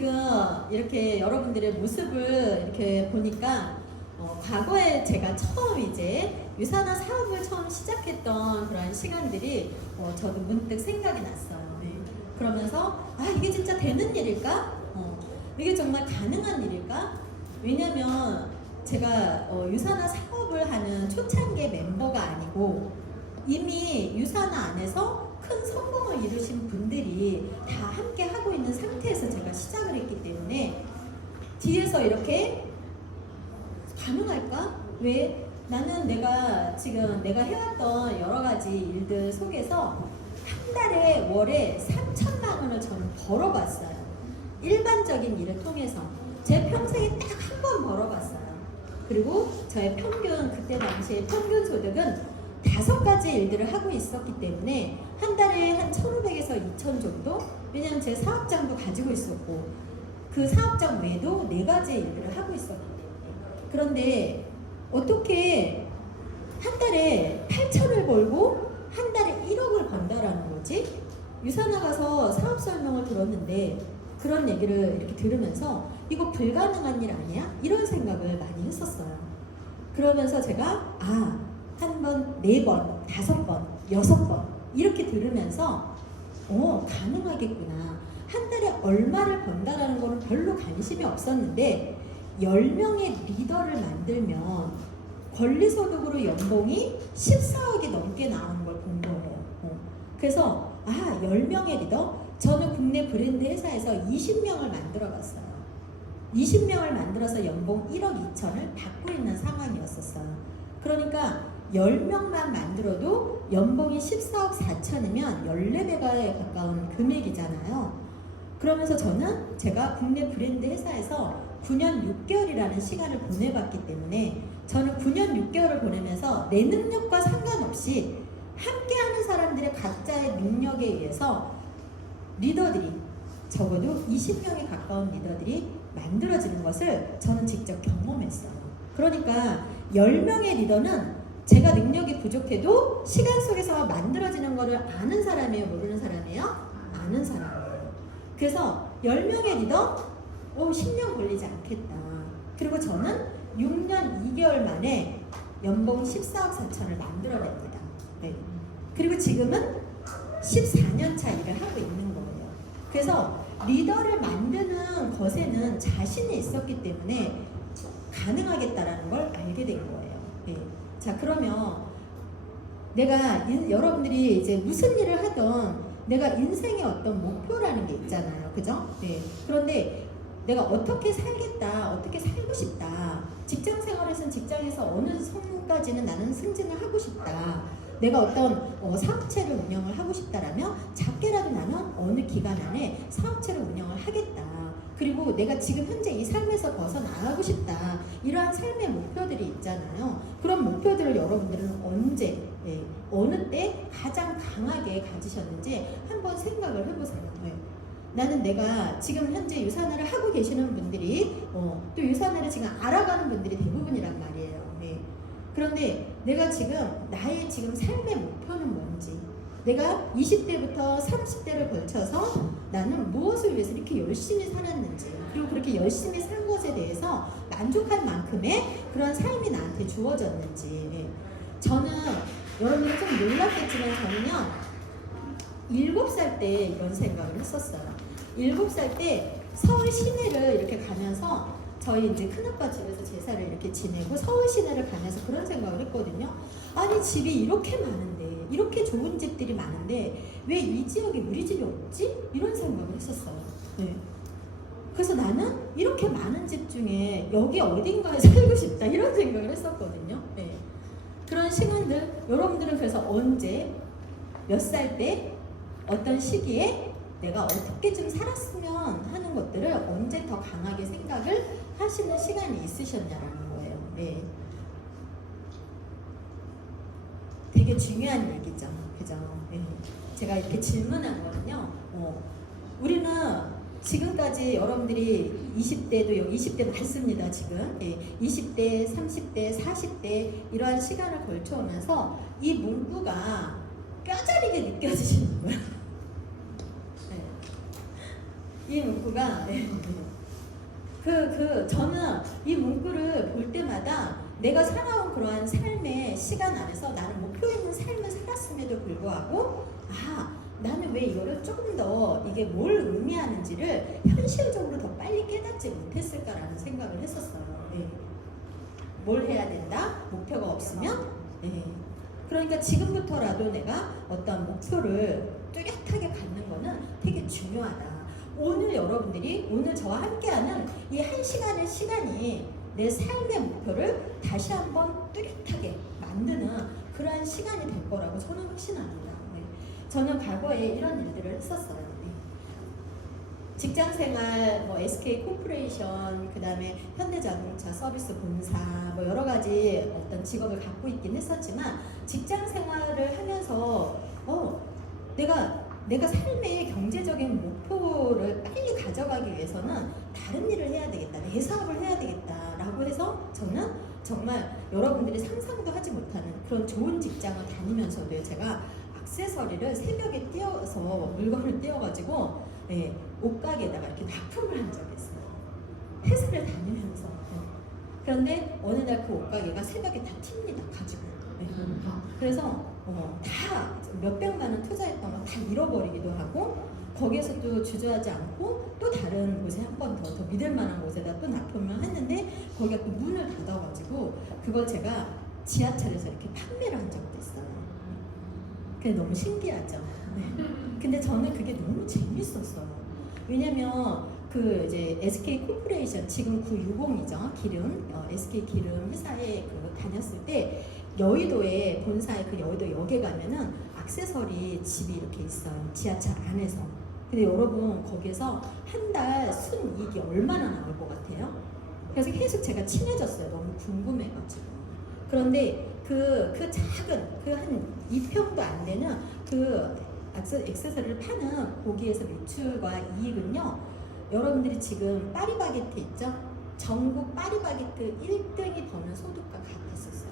지금 이렇게 여러분들의 모습을 이렇게 보니까 과거에 제가 처음 이제 유산화 사업을 처음 시작했던 그런 시간들이 저도 문득 생각이 났어요. 네. 그러면서 이게 진짜 되는 일일까? 이게 정말 가능한 일일까? 왜냐면 제가 유산화 사업을 하는 초창기 멤버가 아니고 이미 유산화 안에서 큰 성공을 이루신 분들이 다 함께 하고 있는 상태에서 제가 시작을 했기 때문에 뒤에서 이렇게 가능할까? 왜? 나는 내가 지금 내가 해왔던 여러 가지 일들 속에서 한 달에 월에 3천만 원을 저는 벌어봤어요. 일반적인 일을 통해서 제 평생에 딱 한 번 벌어봤어요. 그리고 저의 평균, 그때 당시에 평균 소득은 5가지 일들을 하고 있었기 때문에 한 달에 한 1,500에서 2,000 정도? 왜냐면 제 사업장도 가지고 있었고 그 사업장 외에도 4가지 일들을 하고 있었기 때문에. 그런데 어떻게 한 달에 8,000을 벌고 한 달에 1억을 번다라는 거지? 유산화 가서 사업 설명을 들었는데 그런 얘기를 이렇게 들으면서 이거 불가능한 일 아니야? 이런 생각을 많이 했었어요. 그러면서 제가 한 번, 4번, 5번, 6번 이렇게 들으면서 가능하겠구나. 한 달에 얼마를 번다라는 거는 별로 관심이 없었는데 10명의 리더를 만들면 권리소득으로 연봉이 14억이 넘게 나오는 걸 본 거예요. 그래서 10명의 리더? 저는 국내 브랜드 회사에서 20명을 만들어 봤어요. 20명을 만들어서 연봉 1억 2천을 받고 있는 상황이었었어요. 그러니까 10명만 만들어도 연봉이 14억 4천이면 14배가에 가까운 금액이잖아요. 그러면서 저는 제가 국내 브랜드 회사에서 9년 6개월이라는 시간을 보내봤기 때문에 저는 9년 6개월을 보내면서 내 능력과 상관없이 함께하는 사람들의 각자의 능력에 의해서 리더들이 적어도 20명에 가까운 리더들이 만들어지는 것을 저는 직접 경험했어요. 그러니까 10명의 리더는 제가 능력이 부족해도 시간 속에서 만들어지는 것을 아는 사람이에요? 모르는 사람이에요? 아는 사람이에요. 그래서 10명의 리더? 10년 걸리지 않겠다. 그리고 저는 6년 2개월 만에 연봉 14억 4천을 만들어냅니다. 네. 그리고 지금은 14년차 일을 하고 있는 거예요. 그래서 리더를 만드는 것에는 자신이 있었기 때문에 가능하겠다라는 걸 알게 된 거예요. 네. 자, 그러면 내가 여러분들이 이제 무슨 일을 하던 내가 인생의 어떤 목표라는 게 있잖아요. 그죠? 네. 그런데 내가 어떻게 살겠다, 어떻게 살고 싶다. 직장 생활에서는 직장에서 어느 선까지는 나는 승진을 하고 싶다. 내가 어떤 사업체를 운영을 하고 싶다라면 작게라도 나는 어느 기간 안에 사업체를 운영을 하겠다. 그리고 내가 지금 현재 이 삶에서 벗어나가고 싶다. 이러한 삶의 목표들이 있잖아요. 그런 목표들을 여러분들은 언제, 어느 때 가장 강하게 가지셨는지 한번 생각을 해보세요. 나는 내가 지금 현재 유산화를 하고 계시는 분들이 또 유산화를 지금 알아가는 분들이 대부분이란 말이에요. 그런데 내가 지금 나의 지금 삶의 목표는 뭔지, 내가 20대부터 30대를 걸쳐서 나는 무엇을 위해서 이렇게 열심히 살았는지, 그리고 그렇게 열심히 산 것에 대해서 만족할 만큼의 그런 삶이 나한테 주어졌는지. 저는 여러분들 좀 놀랐겠지만 저는요 7살 때 이런 생각을 했었어요. 7살 때 서울 시내를 이렇게 가면서 저희 이제 큰아빠 집에서 제사를 이렇게 지내고 서울 시내를 가면서 그런 생각을 했거든요. 아니 집이 이렇게 많은데, 이렇게 좋은 집들이 많은데 왜 이 지역에 우리 집이 없지? 이런 생각을 했었어요. 네. 그래서 나는 이렇게 많은 집 중에 여기 어딘가에 살고 싶다 이런 생각을 했었거든요. 네. 그런 시간들 여러분들은 그래서 언제, 몇 살 때, 어떤 시기에 내가 어떻게 좀 살았으면 하는 것들을 언제 더 강하게 생각을 하시는 시간이 있으셨냐라는 거예요. 네. 되게 중요한 얘기죠. 그죠? 네. 제가 이렇게 질문한 거는요. 우리는 지금까지 여러분들이 20대도 20대 많습니다. 지금 20대, 30대, 40대 이러한 시간을 걸쳐오면서 이 문구가 뼈저리게 느껴지시는 거예요. 이 문구가 저는 이 문구를 볼 때마다 내가 살아온 그러한 삶의 시간 안에서 나는 목표 있는 삶을 살았음에도 불구하고 나는 왜 이거를 조금 더 이게 뭘 의미하는지를 현실적으로 더 빨리 깨닫지 못했을까라는 생각을 했었어요. 뭘 해야 된다? 목표가 없으면? 그러니까 지금부터라도 내가 어떤 목표를 뚜렷하게 갖는 거는 되게 중요하다. 오늘 여러분들이 오늘 저와 함께하는 이 1시간의 시간이 내 삶의 목표를 다시 한번 뚜렷하게 만드는 그러한 시간이 될 거라고 저는 확신합니다. 저는 과거에 이런 일들을 했었어요. 직장생활, SK 코퍼레이션, 그 다음에 현대자동차 서비스 본사, 여러 가지 어떤 직업을 갖고 있긴 했었지만 직장생활을 하면서 내가 삶의 경제적인 목표를 빨리 가져가기 위해서는 다른 일을 해야 되겠다, 내 사업을 해야 되겠다라고 해서 저는 정말 여러분들이 상상도 하지 못하는 그런 좋은 직장을 다니면서도 제가 액세서리를 새벽에 띄워서 물건을 띄워가지고 옷가게에다가 이렇게 납품을 한 적이 있어요. 회사를 다니면서. 그런데 어느 날 그 옷가게가 새벽에 다 튑니다. 가지고. 그래서 다 몇백만 원 투자했던 거 다 잃어버리기도 하고 거기에서 또 주저하지 않고 또 다른 곳에 한 번 더 믿을 만한 곳에다 또 납품을 했는데 거기가 또 문을 닫아가지고 그걸 제가 지하철에서 이렇게 판매를 한 적도 있어요. 그게 너무 신기하죠. 근데 저는 그게 너무 재밌었어요. 왜냐면 그 이제 SK 코퍼레이션 지금 960이죠. 기름 SK 기름 회사에 다녔을 때 여의도에 본사에 그 여의도 역에 가면은 액세서리 집이 이렇게 있어요. 지하철 안에서. 근데 여러분 거기에서 한 달 순이익이 얼마나 나올 것 같아요? 그래서 계속 제가 친해졌어요. 너무 궁금해가지고. 그런데 그 작은 한 2평도 안 되는 그 액세서리를 파는 거기에서 매출과 이익은요. 여러분들이 지금 파리바게트 있죠? 전국 파리바게트 1등이 버는 소득과 같았었어요.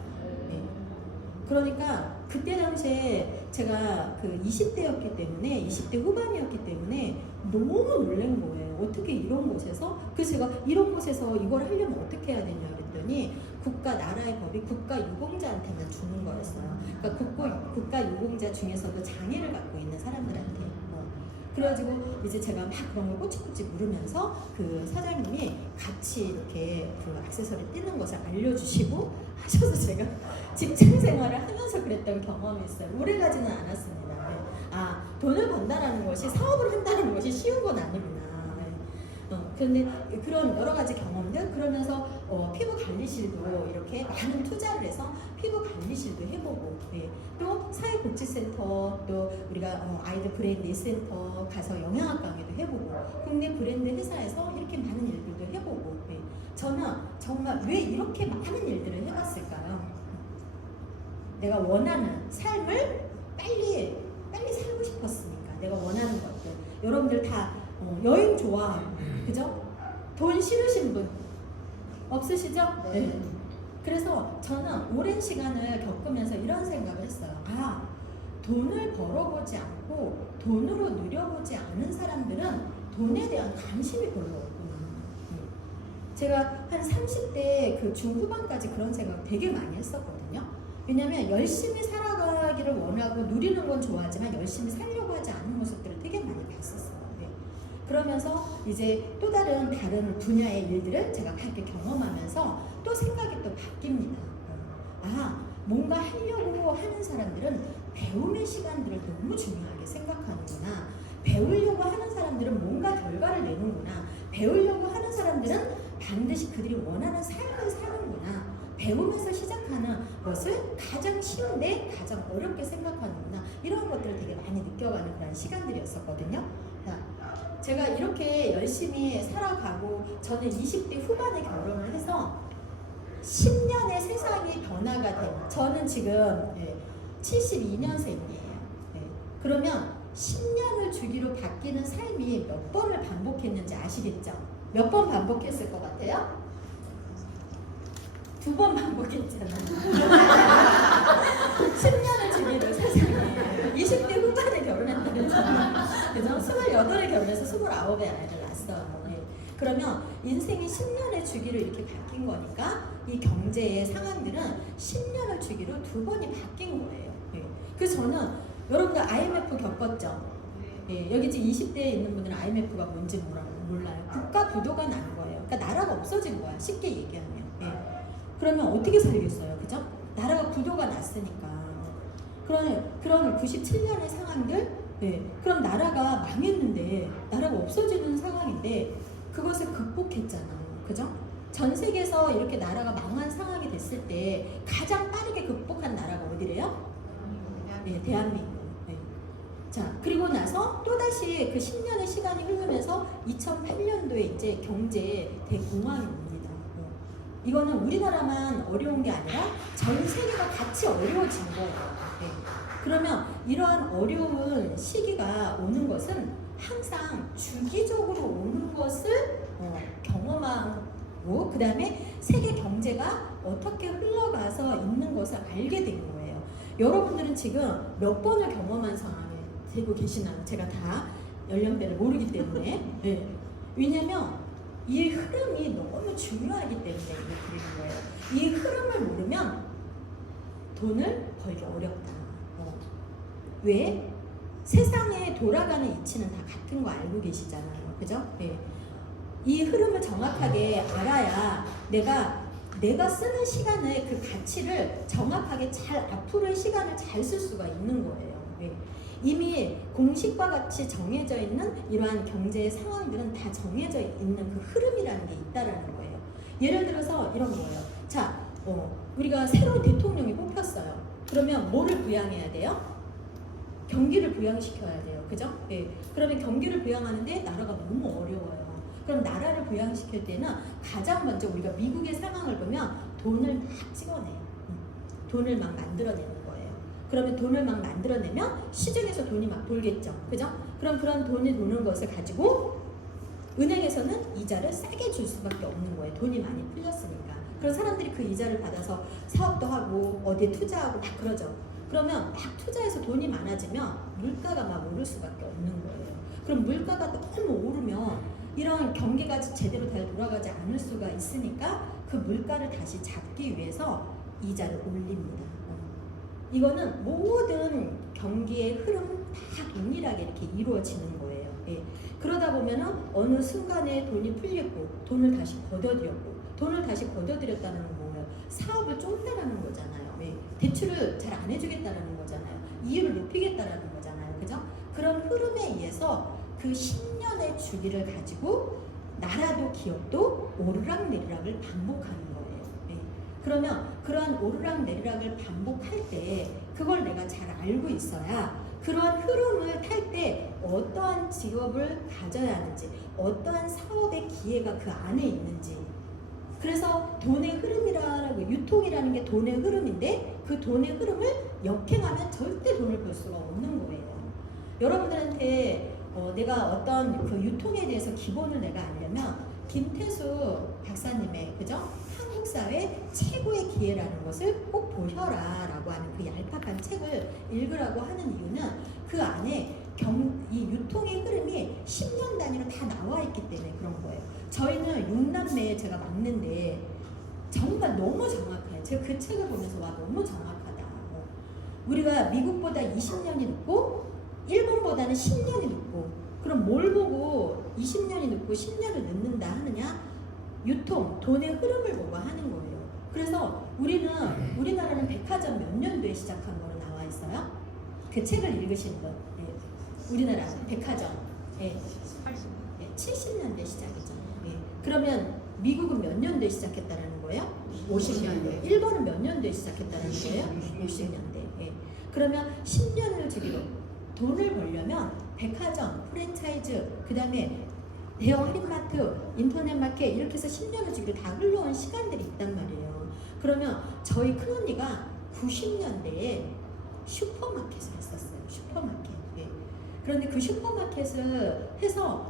그러니까 그때 당시에 제가 그 20대였기 때문에 20대 후반이었기 때문에 너무 놀란 거예요. 어떻게 이런 곳에서? 그래서 제가 이런 곳에서 이걸 하려면 어떻게 해야 되냐 그랬더니 국가 나라의 법이 국가 유공자한테만 주는 거였어요. 그러니까 국가 유공자 중에서도 장애를 갖고 있는 사람들한테. 그래가지고 이제 제가 막 그런 걸 꼬치꼬치 물으면서 그 사장님이 같이 이렇게 그 액세서리 띄는 것을 알려주시고 하셔서 제가 직장 생활을 하면서 그랬던 경험이 있어요. 오래 가지는 않았습니다. 돈을 번다라는 것이 사업을 한다는 것이 쉬운 건 아닙니다. 그런데 그런 여러 가지 경험들 그러면서 피부 관리실도 이렇게 많은 투자를 해서 피부 관리실도 해보고 또 사회복지센터 또 우리가 아이들 브랜드 센터 가서 영양학 강의도 해보고 국내 브랜드 회사에서 이렇게 많은 일들도 해보고 저는 정말 왜 이렇게 많은 일들을 해봤을까요? 내가 원하는 삶을 빨리 살고 싶었으니까 내가 원하는 것들 여러분들 다 여행 좋아하고 그죠? 돈 싫으신 분 없으시죠? 네. 그래서 저는 오랜 시간을 겪으면서 이런 생각을 했어요. 돈을 벌어보지 않고 돈으로 누려보지 않은 사람들은 돈에 대한 관심이 별로 없구나. 제가 한 30대 그 중후반까지 그런 생각 되게 많이 했었거든요. 왜냐면 열심히 살아가기를 원하고 누리는 건 좋아하지만 열심히 살려고 하지 않은 모습들을 되게 많이 봤었어요. 그러면서 이제 또 다른 분야의 일들을 제가 이렇게 경험하면서 또 생각이 또 바뀝니다. 뭔가 하려고 하는 사람들은 배움의 시간들을 너무 중요하게 생각하는구나. 배우려고 하는 사람들은 뭔가 결과를 내는구나. 배우려고 하는 사람들은 반드시 그들이 원하는 삶을 사는구나. 배우면서 시작하는 것을 가장 쉬운데 가장 어렵게 생각하는구나. 이런 것들을 되게 많이 느껴가는 그런 시간들이었었거든요. 제가 이렇게 열심히 살아가고 저는 20대 후반에 결혼을 해서 10년의 세상이 변화가 된 저는 지금 72년생이에요. 그러면 10년을 주기로 바뀌는 삶이 몇 번을 반복했는지 아시겠죠? 몇 번 반복했을 것 같아요? 2번 반복했잖아요. 10년을 주기로 세상에 20대 후반에 결혼했다는 그죠? 28에 결혼해서 29에 아이를 낳았어요. 네. 그러면 인생이 10년의 주기로 이렇게 바뀐 거니까 이 경제의 상황들은 10년의 주기로 두 번이 바뀐 거예요. 네. 그래서 저는 여러분들 IMF 겪었죠? 예, 여기 지금 20대에 있는 분들은 IMF가 뭔지 몰라요. 국가 부도가 난 거예요. 그러니까 나라가 없어진 거야. 쉽게 얘기하면. 예. 그러면 어떻게 살겠어요? 그죠? 나라가 부도가 났으니까. 그런 97년의 상황들, 예. 그럼 나라가 망했는데, 나라가 없어지는 상황인데, 그것을 극복했잖아요. 그죠? 전 세계에서 이렇게 나라가 망한 상황이 됐을 때 가장 빠르게 극복한 나라가 어디래요? 네, 대한민국. 네. 자, 그리고 나서 또다시 그 10년의 시간이 흐르면서 2008년도에 이제 경제 대공황이 옵니다. 이거는 우리나라만 어려운 게 아니라 전 세계가 같이 어려워진 거예요. 네. 그러면 이러한 어려운 시기가 오는 것은 항상 주기적으로 오는 것을 경험하고 그 다음에 세계 경제가 어떻게 흘러가서 있는 것을 알게 된 거예요. 여러분들은 지금 몇 번을 경험한 상황에 되고 계시나요? 제가 다 연령대를 모르기 때문에. 네. 왜냐면 이 흐름이 너무 중요하기 때문에 이렇게 되는 거예요. 이 흐름을 모르면 돈을 벌기 어렵다. 왜? 세상에 돌아가는 이치는 다 같은 거 알고 계시잖아요. 그죠? 네. 이 흐름을 정확하게 알아야 내가 쓰는 시간의 그 가치를 정확하게 잘 앞으로의 시간을 잘 쓸 수가 있는 거예요. 네. 이미 공식과 같이 정해져 있는 이러한 경제의 상황들은 다 정해져 있는 그 흐름이라는 게 있다라는 거예요. 예를 들어서 이런 거예요. 자, 우리가 새로운 대통령이 뽑혔어요. 그러면 뭐를 부양해야 돼요? 경기를 부양시켜야 돼요. 그죠? 네. 그러면 경기를 부양하는데 나라가 너무 어려워요. 그럼 나라를 부양시킬 때는 가장 먼저 우리가 미국의 상황을 보면 돈을 막 찍어내요. 돈을 막 만들어내는 거예요. 그러면 돈을 막 만들어내면 시중에서 돈이 막 돌겠죠. 그죠? 그럼 그런 돈이 도는 것을 가지고 은행에서는 이자를 싸게 줄 수밖에 없는 거예요. 돈이 많이 풀렸으니까. 그럼 사람들이 그 이자를 받아서 사업도 하고 어디에 투자하고 막 그러죠. 그러면 막 투자해서 돈이 많아지면 물가가 막 오를 수밖에 없는 거예요. 그럼 물가가 너무 오르면 이런 경기가 제대로 잘 돌아가지 않을 수가 있으니까 그 물가를 다시 잡기 위해서 이자를 올립니다. 이거는 모든 경기의 흐름 다 동일하게 이렇게 이루어지는 거예요. 예. 그러다 보면은 어느 순간에 돈이 풀리고 돈을 다시 걷어들였고 돈을 다시 걷어들였다는 건 뭐예요? 사업을 쫀다라는 거잖아요. 네. 대출을 잘 안 해주겠다라는 거잖아요. 이율을 높이겠다라는 거잖아요. 그죠? 그런 흐름에 의해서 그 10년의 주기를 가지고 나라도 기업도 오르락내리락을 반복하는 거예요. 네. 그러면 그런 오르락내리락을 반복할 때 그걸 내가 잘 알고 있어야 그러한 흐름을 탈 때 어떠한 직업을 가져야 하는지 어떠한 사업의 기회가 그 안에 있는지 그래서 돈의 흐름이라고 유통이라는 게 돈의 흐름인데 그 돈의 흐름을 역행하면 절대 돈을 벌 수가 없는 거예요. 여러분들한테 내가 어떤 그 유통에 대해서 기본을 내가 알려면 김태수 박사님의 그죠? 한국 사회 최고의 기회라는 것을 꼭 보셔라라고 하는 그 얄팍한 책을 읽으라고 하는 이유는 그 안에 이 유통의 흐름이 10년 단위로 다 나와 있기 때문에 그런 거예요. 저희는 6남매에 제가 막는데 정말 너무 정확해요. 제가 그 책을 보면서 와 너무 정확하다. 우리가 미국보다 20년이 늦고 일본보다는 10년이 늦고 그럼 뭘 보고 20년이 늦고 10년을 늦는다 하느냐? 유통, 돈의 흐름을 보고 하는 거예요. 그래서 우리나라는 백화점 몇 년도에 시작한 거로 나와 있어요? 그 책을 읽으신 분. 네. 우리나라 백화점. 네. 70년대 시작이죠. 네. 그러면 미국은 몇 년도에 시작했다는 거예요? 50년대. 일본은 몇 년도에 시작했다는 거예요? 50년대. 네. 그러면 10년을 주기로 돈을 벌려면 백화점, 프랜차이즈, 그 다음에 대형 할인마트, 인터넷 마켓 이렇게 해서 10년을 주기로 다 흘러온 시간들이 있단 말이에요. 그러면 저희 큰언니가 90년대에 슈퍼마켓을 했었어요. 슈퍼마켓. 네. 그런데 그 슈퍼마켓을 해서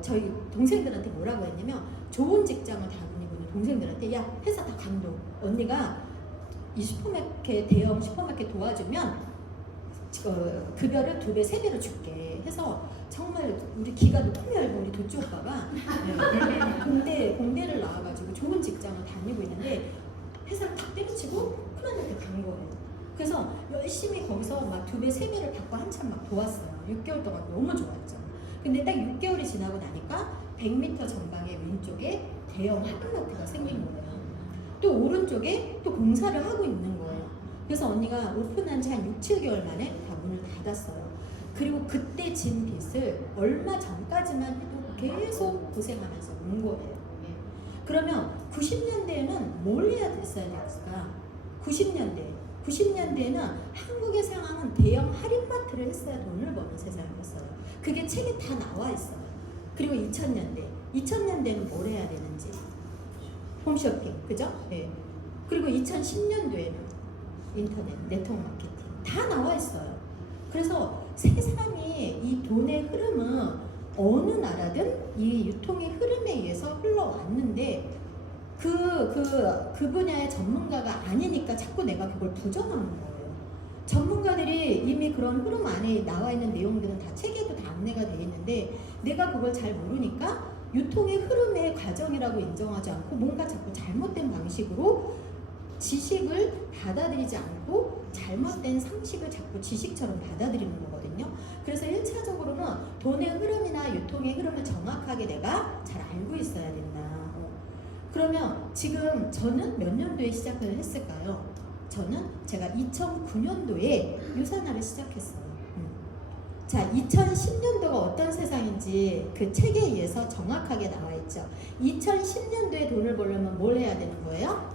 저희 동생들한테 뭐라고 했냐면 좋은 직장을 다니고 있는 동생들한테 야 회사 다 간도 언니가 이 슈퍼마켓 대형 슈퍼마켓 도와주면 급여를 2배, 3배로 줄게. 해서 정말 우리 기가 너무 얇은 우리 도찌 오빠가 공대를 나와가지고 좋은 직장을 다니고 있는데 회사를 탁 때려치고 큰언니한테 간 거예요. 그래서 열심히 거기서 막 2배, 3배를 받고 한참 막 도왔어요. 6개월 동안 너무 좋았죠. 근데 딱 6개월이 지나고 나니까 100m 전방에 왼쪽에 대형 하나마트가 생긴 거예요. 또 오른쪽에 또 공사를 하고 있는 거예요. 그래서 언니가 오픈한 지 한 6, 7개월 만에 다 문을 닫았어요. 그리고 그때 진 빚을 얼마 전까지만 해도 계속 고생하면서 온 거예요. 그러면 90년대에는 뭘 해야 됐어야 됐을까? 90년대에는 한국의 상황은 대형 할인마트를 했어야 돈을 버는 세상이었어요. 그게 책에 다 나와 있어요. 그리고 2000년대는 뭘 해야 되는지 홈쇼핑, 그죠? 네. 그리고 2010년도에는 인터넷, 네트워크 마케팅 다 나와 있어요. 그래서 세상이 이 돈의 흐름은 어느 나라든 이 유통의 흐름에 의해서 흘러왔는데 그 분야의 전문가가 아니니까 자꾸 내가 그걸 부정하는 거예요. 전문가들이 이미 그런 흐름 안에 나와 있는 내용들은 다 책에도 다 안내가 되어 있는데 내가 그걸 잘 모르니까 유통의 흐름의 과정이라고 인정하지 않고 뭔가 자꾸 잘못된 방식으로 지식을 받아들이지 않고 잘못된 상식을 자꾸 지식처럼 받아들이는 거거든요. 그래서 1차적으로는 돈의 흐름이나 유통의 흐름을 정확하게 내가 잘 알고 있어야 된다. 그러면 지금 저는 몇 년도에 시작을 했을까요? 저는 제가 2009년도에 유산화를 시작했어요. 자, 2010년도가 어떤 세상인지 그 책에 의해서 정확하게 나와 있죠. 2010년도에 돈을 벌려면 뭘 해야 되는 거예요?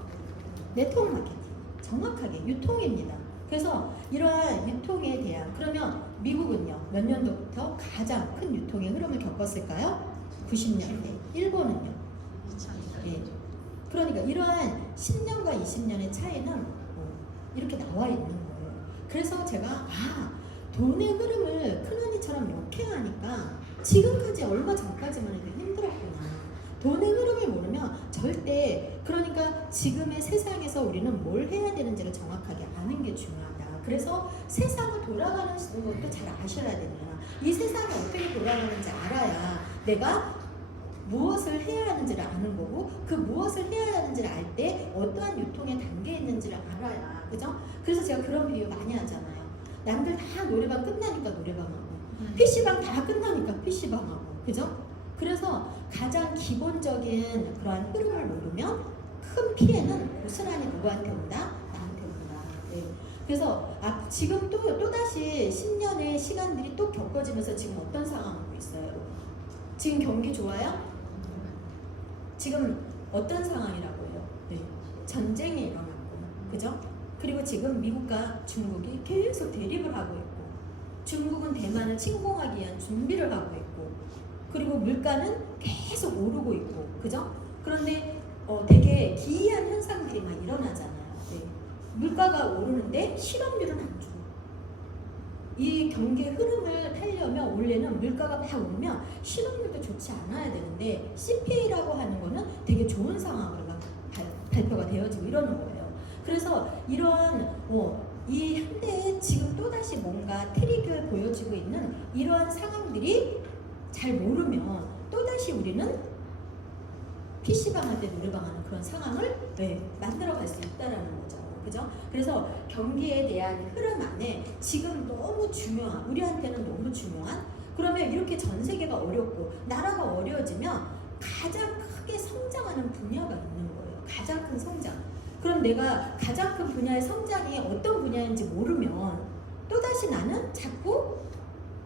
네트워크 마케팅. 정확하게 유통입니다. 그래서 이러한 유통에 대한, 그러면 미국은요, 몇 년도부터 가장 큰 유통의 흐름을 겪었을까요? 90년대. 일본은요? 예. 그러니까 이러한 10년과 20년의 차이는 이렇게 나와 있는 거예요. 그래서 제가 돈의 흐름을 큰언니처럼 역행하니까 지금까지 얼마 전까지만 해도 힘들었구나. 돈의 흐름을 모르면 절대, 그러니까 지금의 세상에서 우리는 뭘 해야 되는지를 정확하게 아는 게 중요하다. 그래서 세상을 돌아가는 것도 잘 아셔야 된다. 이 세상이 어떻게 돌아가는지 알아야 내가 무엇을 해야 하는지를 아는 거고, 그 무엇을 해야 하는지를 알 때 어떠한 유통의 단계에 있는지를 알아야, 그죠? 그래서 제가 그런 비유 많이 하잖아요. 남들 다 노래방 끝나니까 노래방하고, PC방 다 끝나니까 PC방하고, 그죠? 그래서 가장 기본적인 그러한 흐름을 모르면 큰 피해는 고스란히 누구한테 온다? 나한테 온다. 네. 그래서 지금 또다시 10년의 시간들이 또 겪어지면서 지금 어떤 상황이고 있어요? 지금 경기 좋아요? 지금 어떤 상황이라고요? 네. 전쟁이 일어났고, 그죠? 그리고 지금 미국과 중국이 계속 대립을 하고 있고, 중국은 대만을 침공하기 위한 준비를 하고 있고, 그리고 물가는 계속 오르고 있고, 그죠? 그런데 되게 기이한 현상들이 막 일어나잖아요. 네. 물가가 오르는데 실업률은 안 주고, 이 경기의 흐름을 타려면 원래는 물가가 막 오르면 실업률도 좋지 않아야 되는데 CPI라고 하는 거는 되게 좋은 상황으로 막 발표가 되어지고 이러는 거예요. 그래서 이러한 이 현대에 지금 또다시 뭔가 트릭을 보여주고 있는 이러한 상황들이 잘 모르면 또다시 우리는 PC방 할 때 노래방 하는 그런 상황을 만들어 갈 수 있다라는 거죠. 그죠? 그래서 경기에 대한 흐름 안에 지금 너무 중요한, 우리한테는 너무 중요한, 그러면 이렇게 전 세계가 어렵고 나라가 어려워지면 가장 크게 성장하는 분야가 있는 거예요. 가장 큰 성장. 그럼 내가 가장 큰 분야의 성장이 어떤 분야인지 모르면 또다시 나는 자꾸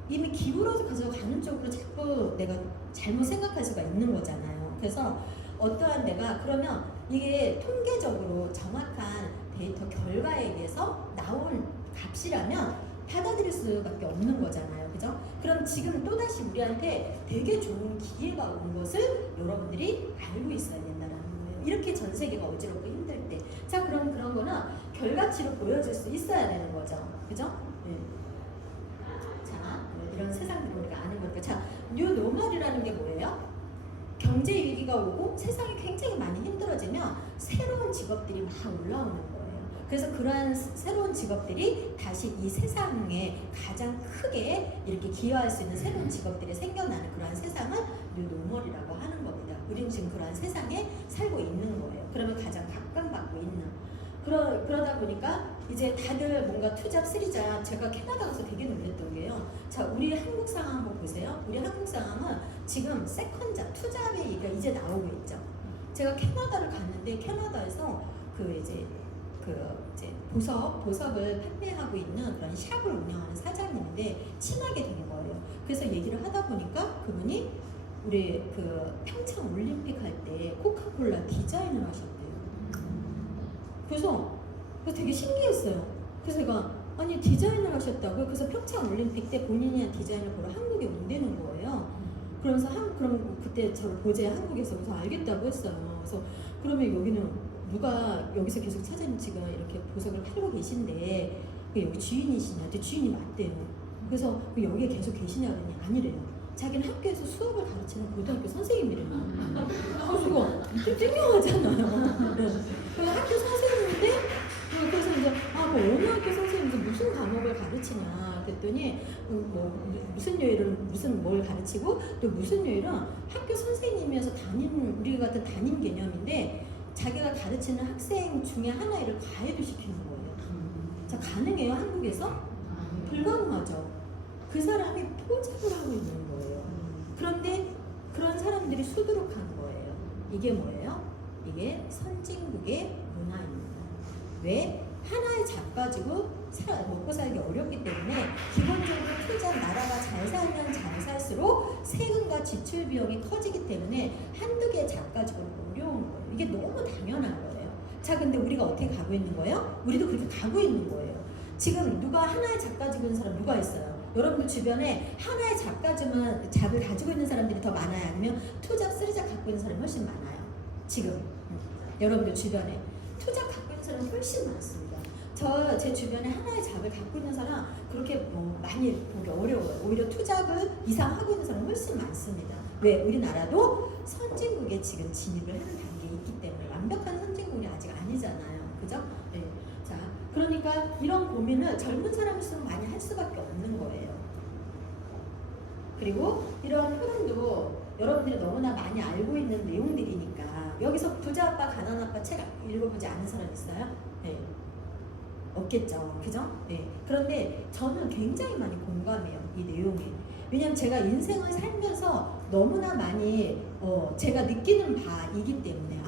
이미 기울어서 가는 쪽으로 자꾸 내가 잘못 생각할 수가 있는 거잖아요. 그래서 어떠한 내가, 그러면 이게 통계적으로 정확한 데이터 결과에 의해서 나온 값이라면 받아들일 수밖에 없는 거잖아요. 그죠? 그럼 지금 또다시 우리한테 되게 좋은 기회가 온 것을 여러분들이 알고 있어야 된다는 거예요. 이렇게 전 세계가 어지럽고 힘들 때. 자, 그럼 그런 거는 결과치로 보여줄 수 있어야 되는 거죠. 그죠? 네. 자, 이런 세상들을 우리가 아는 거니까. 자, 뉴 노멀이라는 게 뭐예요? 경제 위기가 오고 세상이 굉장히 많이 힘들어지면 새로운 직업들이 막 올라오는 거예요. 그래서 그러한 새로운 직업들이 다시 이 세상에 가장 크게 이렇게 기여할 수 있는 새로운 직업들이 생겨나는 그러한 세상을 뉴노멀이라고 하는 겁니다. 우리는 지금 그러한 세상에 살고 있는 거예요. 그러면 가장 각광받고 있는. 그러다 보니까 이제 다들 뭔가 투잡, 쓰리잡, 제가 캐나다 가서 되게 놀랬던 게요. 자, 우리 한국 상황 한번 보세요. 우리 한국 상황은 지금 세컨잡, 투잡의 얘기가 이제 나오고 있죠. 제가 캐나다를 갔는데 캐나다에서 이제 보석을 판매하고 있는 그런 샵을 운영하는 사장님인데 친하게 된 거예요. 그래서 얘기를 하다 보니까 그분이 우리 평창 올림픽 할 때 코카콜라 디자인을 하셨대요. 그래서 되게 신기했어요. 그래서 제가 아니 디자인을 하셨다고요? 그래서 평창 올림픽 때 본인이 한 디자인을 보러 한국에 온다는 거예요. 그러면서 그럼 그때 저를 보재 한국에서 그래서 알겠다고 했어요. 그래서 그러면 여기는 누가 여기서 계속 차장님 지금 이렇게 보석을 팔고 계신데 여기 주인이시냐? 근데 주인이 맞대요. 그래서 여기에 계속 계시냐 그러니 아니래요. 자기는 학교에서 수업을 가르치는 고등학교 선생님이래요. 그래서 이거 좀 띵명하잖아요. 그래서 학교 선생님인데 그래서 이제 뭐 어느 학교 선생님인지 무슨 과목을 가르치냐 그랬더니 무슨 요일은 무슨 뭘 가르치고 또 무슨 요일은 학교 선생님이어서 우리 같은 담임 개념인데 자기가 가르치는 학생 중에 하나를 과외도 시키는 거예요. 자, 가능해요 한국에서? 불가능하죠. 그 사람이 포장을 하고 있는 거예요. 그런데 그런 사람들이 수두룩한 거예요. 이게 뭐예요? 이게 선진국의 문화입니다. 왜? 하나의 잡 가지고 먹고 살기 어렵기 때문에 기본적으로 투자 나라가 잘 살면 잘 살수록 세금과 지출 비용이 커지기 때문에 한두 개의 잡 가지고는 어려운 거예요. 이게 너무 당연한 거예요. 자, 근데 우리가 어떻게 가고 있는 거예요? 우리도 그렇게 가고 있는 거예요. 지금 누가 하나의 잡 가지고 있는 사람 누가 있어요? 여러분들 주변에 하나의 잡을 가지고 있는 사람들이 더 많아요? 아니면 투잡, 쓰리잡 갖고 있는 사람이 훨씬 많아요? 지금 여러분들 주변에 투잡 갖고 있는 사람이 훨씬 많습니다. 제 주변에 하나의 잡을 갖고 있는 사람 그렇게 많이 보기 어려워요. 오히려 투잡을 이상 하고 있는 사람이 훨씬 많습니다. 왜? 우리나라도 선진국에 지금 진입을 하는 단계에 있기 때문에 완벽한 선진국이 아직 아니잖아요. 그죠? 네. 자, 그러니까 이런 고민을 젊은 사람일수록 많이 할 수밖에 없는 거예요. 그리고 이런 흐름도 여러분들이 너무나 많이 알고 있는 내용들이니까 여기서 부자 아빠, 가난 아빠 책 읽어보지 않은 사람 있어요? 네. 없겠죠. 그죠? 네. 그런데 저는 굉장히 많이 공감해요. 이 내용에. 왜냐면 제가 인생을 살면서 너무나 많이 제가 느끼는 바이기 때문에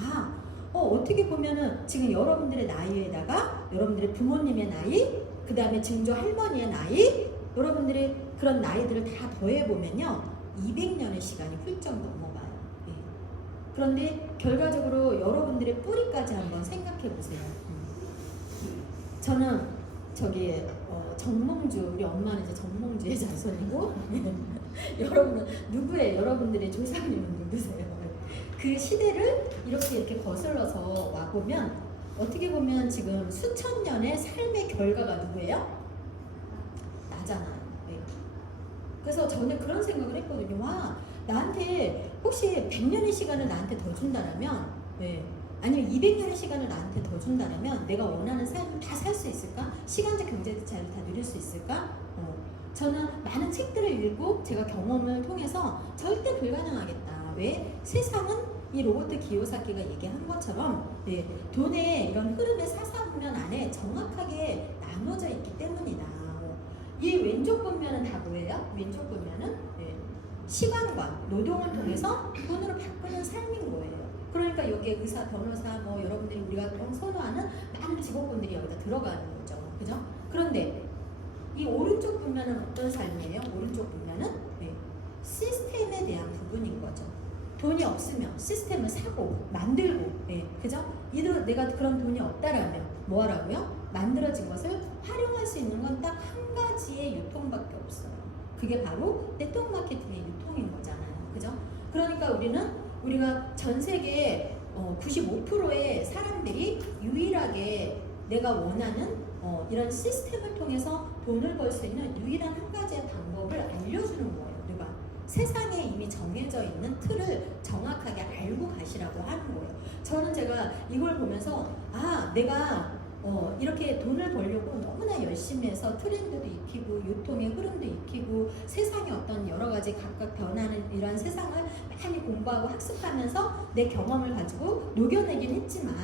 어떻게 보면은 지금 여러분들의 나이에다가 여러분들의 부모님의 나이, 그 다음에 증조 할머니의 나이, 여러분들의 그런 나이들을 다 더해보면요 200년의 시간이 훌쩍 넘어가요. 예. 그런데 결과적으로 여러분들의 뿌리까지 한번 생각해보세요. 저는 정몽주, 우리 엄마는 이제 정몽주의 자손이고 여러분은 누구예요? 여러분들의 조상님은 누구세요? 그 시대를 이렇게 거슬러서 와보면 어떻게 보면 지금 수천 년의 삶의 결과가 누구예요? 나잖아요. 네. 그래서 저는 그런 생각을 했거든요. 와, 나한테 혹시 100년의 시간을 나한테 더 준다면 네. 아니면 200년의 시간을 나한테 더 준다면 내가 원하는 삶을 다 살 수 있을까? 시간적 경제적 자유를 다 누릴 수 있을까? 저는 많은 책들을 읽고 제가 경험을 통해서 절대 불가능하겠다. 왜? 세상은 이 로버트 기요사키가 얘기한 것처럼 네, 돈의 이런 흐름의 사사분면 안에 정확하게 나눠져 있기 때문이다. 이 왼쪽 분면은 다 뭐예요? 왼쪽 분면은 네, 시간과 노동을 통해서 돈으로 바꾸는 삶인 거예요. 그러니까 여기에 의사, 변호사, 여러분들이 우리가 선호하는 많은 직업군들이 여기다 들어가는 거죠. 그죠? 그런데 이 오른쪽 분면은 어떤 삶이에요? 오른쪽 분면은 네, 시스템에 대한 부분인 거죠. 돈이 없으면 시스템을 사고 만들고 네, 그죠? 내가 그런 돈이 없다라면 뭐 하라고요? 만들어진 것을 활용할 수 있는 건 딱 한 가지의 유통밖에 없어요. 그게 바로 네트워크 마케팅의 유통인 거잖아요. 그죠? 그러니까 우리가 전 세계 95%의 사람들이 유일하게 내가 원하는 이런 시스템을 통해서 돈을 벌 수 있는 유일한 한 가지의 방법을 알려주는 거예요. 누가? 세상에 이미 정해져 있는 틀을 정확하게 알고 가시라고 하는 거예요. 제가 이걸 보면서 내가 이렇게 돈을 벌려고 너무나 열심히 해서 트렌드도 익히고 유통의 흐름도 익히고 세상의 어떤 여러 가지 각각 변하는 이런 세상을 많이 공부하고 학습하면서 내 경험을 가지고 녹여내긴 했지만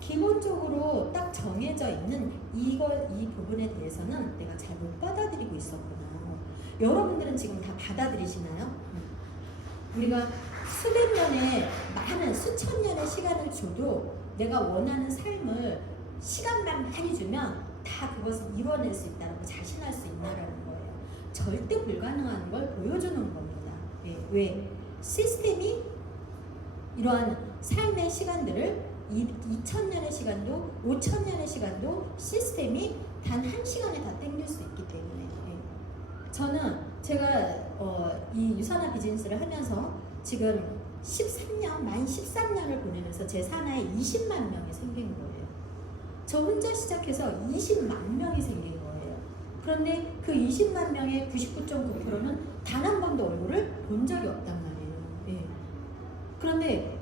기본적으로 딱 정해져 있는 이 부분에 대해서는 내가 잘 못 받아들이고 있었구나. 여러분들은 지금 다 받아들이시나요? 우리가 수백 년의 많은 수천 년의 시간을 줘도 내가 원하는 삶을 시간만 많이 주면 다 그것을 이뤄낼 수 있다고 자신할 수 있나라는 거예요. 절대 불가능한 걸 보여주는 겁니다. 왜? 시스템이 이러한 삶의 시간들을 2000년의 시간도 5000년의 시간도 시스템이 단 1시간에 다 땡길 수 있기 때문에 저는 제가 이 유산화 비즈니스를 하면서 지금 13년, 만 13년을 보내면서 제 산하에 20만 명이 생긴 거예요. 저 혼자 시작해서 20만 명이 생긴 거예요. 그런데 그 20만 명의 99.9%는 단 한 번도 얼굴을 본 적이 없단 말이에요. 예. 그런데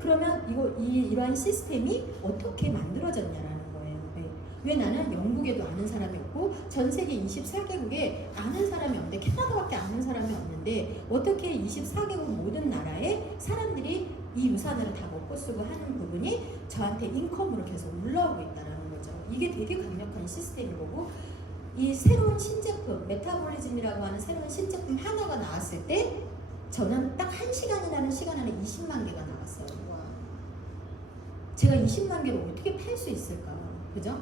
그러면 이러한 시스템이 어떻게 만들어졌냐라는 거예요. 예. 왜 나는 영국에도 아는 사람이 없고 전 세계 24개국에 아는 사람이 없는데 캐나다밖에 아는 사람이 없는데 어떻게 24개국 모든 나라에 사람들이 이 유산을 다 먹고 쓰고 하는 부분이 저한테 인컴으로 계속 올라오고 있다는 거죠. 이게 되게 강력한 시스템인 거고 이 새로운 신제품 메타볼리즘이라고 하는 새로운 신제품 하나가 나왔을 때 저는 딱 1시간이라는 시간 안에 20만 개가 나왔어요. 제가 20만 개를 어떻게 팔 수 있을까? 그죠?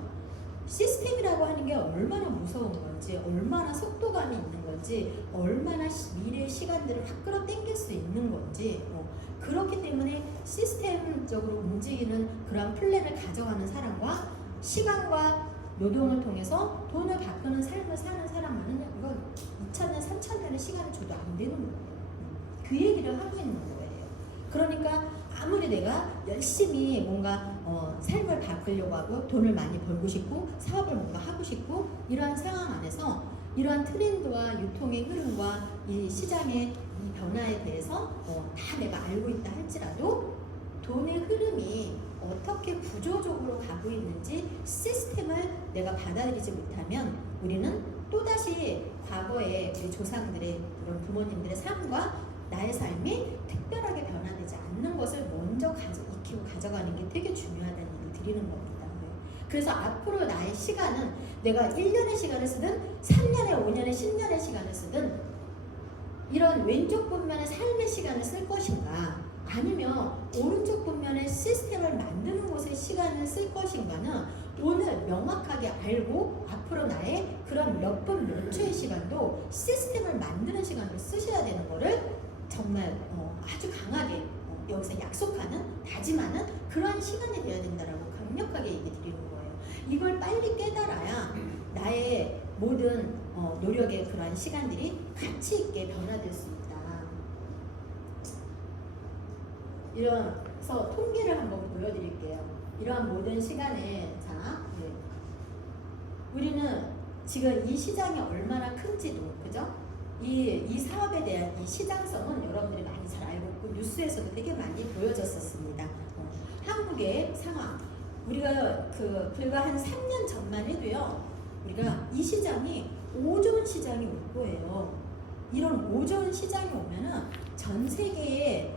시스템이라고 하는 게 얼마나 무서운 건지, 얼마나 속도감이 있는 건지, 얼마나 미래의 시간들을 확 끌어당길 수 있는 건지, 그렇기 때문에 시스템적으로 움직이는 그런 플랜을 가져가는 사람과 시간과 노동을 통해서 돈을 바꾸는 삶을 사는 사람만은 이건 2000년, 3000년의 시간을 줘도 안 되는 거예요. 그 얘기를 하고 있는 거예요. 그러니까 아무리 내가 열심히 뭔가 삶을 바꾸려고 하고 돈을 많이 벌고 싶고 사업을 뭔가 하고 싶고 이러한 상황 안에서 이러한 트렌드와 유통의 흐름과 이 시장의 이 변화에 대해서 다 내가 알고 있다 할지라도 돈의 흐름이 어떻게 구조적으로 가고 있는지 시스템을 내가 받아들이지 못하면 우리는 또다시 과거의 우리 조상들의 그런 부모님들의 삶과 나의 삶이 특별하게 변화되지 않는 것을 먼저 익히고 가져가는 게 되게 중요하다는 얘기를 드리는 겁니다. 그래서 앞으로 나의 시간은 내가 1년의 시간을 쓰든 3년의 5년의 10년의 시간을 쓰든 이런 왼쪽 분면의 삶의 시간을 쓸 것인가 아니면 오른쪽 분면의 시스템을 만드는 곳에 시간을 쓸 것인가는 오늘 명확하게 알고 앞으로 나의 그런 몇 분 몇 초의 시간도 시스템을 만드는 시간으로 쓰셔야 되는 거를 정말 아주 강하게 여기서 약속하는 다짐하는 그런 시간이 되어야 된다라고 강력하게 얘기 드리는 거예요. 이걸 빨리 깨달아야 나의 모든 노력의 그러한 시간들이 가치 있게 변화될 수 있다. 이래서 통계를 한번 보여드릴게요. 이러한 모든 시간에 우리는 지금 이 시장이 얼마나 큰지도 그죠? 이 사업에 대한 이 시장성은 여러분들이 많이 잘 알고 있고 뉴스에서도 되게 많이 보여졌었습니다. 한국의 상황 우리가 불과 한 3년 전만 해도요 우리가 이 시장이 5조 시장이 올 거예요. 이런 5조 시장이 오면은 전 세계에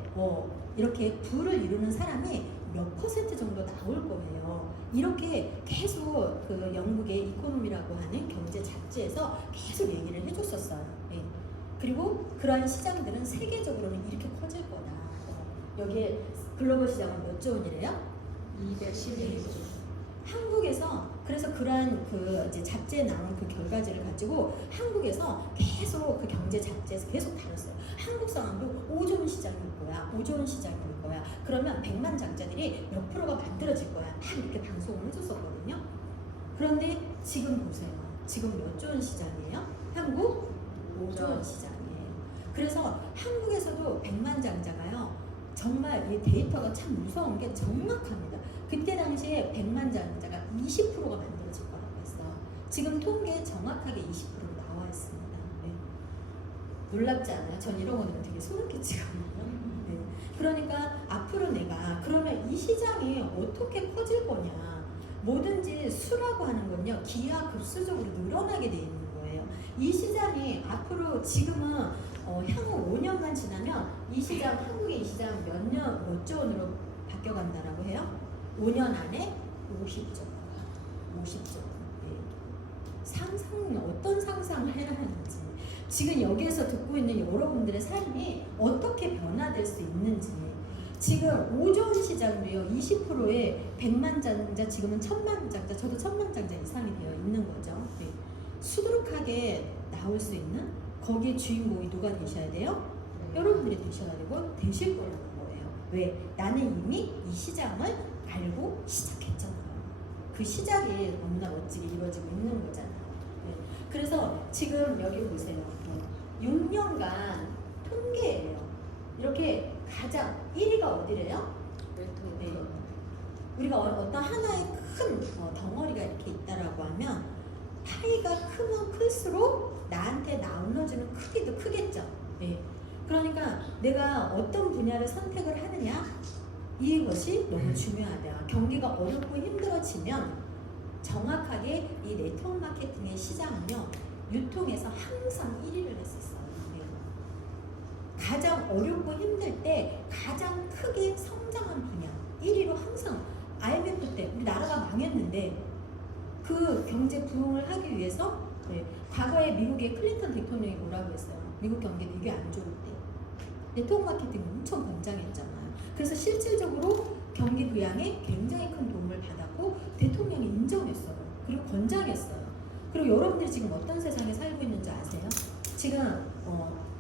이렇게 부를 이루는 사람이 몇 퍼센트 정도 나올 거예요. 이렇게 계속 그 영국의 이코노미라고 하는 경제 잡지에서 계속 얘기를 해줬었어요. 예. 그리고 그러한 시장들은 세계적으로는 이렇게 커질 거다. 여기에 글로벌 시장은 몇 조 원이래요? 212조. 한국에서 그래서 그러한 이제 잡지에 나온 그 결과지를 가지고 한국에서 계속 그 경제 잡지에서 계속 다뤘어요. 한국 상황도 5조 원 시장이 올 거야. 5조 원 시장이 올 거야. 그러면 100만 장자들이 몇 프로가 만들어질 거야. 막 이렇게 방송을 해줬었거든요. 그런데 지금 보세요. 지금 몇 조 원 시장이에요? 한국 5조 원 시장이에요. 그래서 한국에서도 100만 장자가요. 정말 이 데이터가 참 무서운 게 정확합니다. 그때 당시에 100만 장자가 20%가 만들어질 거라고 했어요. 지금 통계에 정확하게 20%가 나와 있습니다. 네. 놀랍지 않아요? 전 이런 거는 되게 소름 끼치거든요. 네. 그러니까 앞으로 내가 그러면 이 시장이 어떻게 커질 거냐? 뭐든지 수라고 하는 건요 기하급수적으로 늘어나게 돼 있는 거예요. 이 시장이 앞으로 지금은 향후 5년만 지나면 이 시장, 한국의 이 시장 몇 조 원으로 바뀌어간다라고 해요? 5년 안에 50조. 50조. 네. 어떤 상상을 해야 하는지, 지금 여기에서 듣고 있는 여러분들의 삶이 어떻게 변화될 수 있는지, 지금 5조 원 시장도요 20%에 100만 장자, 지금은 1000만 장자, 저도 1000만 장자 이상이 되어 있는 거죠. 네. 수두룩하게 나올 수 있는 거기에 주인공이 누가 되셔야 돼요? 여러분들이 되셔야 되고 되실 거라는 거예요. 왜? 나는 이미 이 시장을 알고 시작했잖아요. 그 시작이 너무나 멋지게 이루어지고 있는 거잖아요. 네. 그래서 지금 여기 보세요. 6년간 통계예요. 이렇게 가장 1위가 어디래요? 네. 우리가 어떤 하나의 큰 덩어리가 이렇게 있다라고 하면 파이가 크면 클수록 나한테 나눠주는 크기도 크겠죠. 네. 그러니까 내가 어떤 분야를 선택을 하느냐, 이것이 너무 중요하다. 경기가 어렵고 힘들어지면 정확하게 이 네트워크 마케팅의 시장은요 유통에서 항상 1위를 했었어요. 가장 어렵고 힘들 때 가장 크게 성장한 분야 1위로 항상, IMF 때 우리 나라가 망했는데 그 경제 부흥을 하기 위해서 과거에 미국의 클린턴 대통령이 뭐라고 했어요? 미국 경기도 이게 안 좋을 때 네트워크 마케팅 엄청 권장했잖아요. 그래서 실질적으로 경기 부양에 굉장히 큰 도움을 받았고 대통령이 인정했어요. 그리고 권장했어요. 그리고 여러분들이 지금 어떤 세상에 살고 있는지 아세요? 지금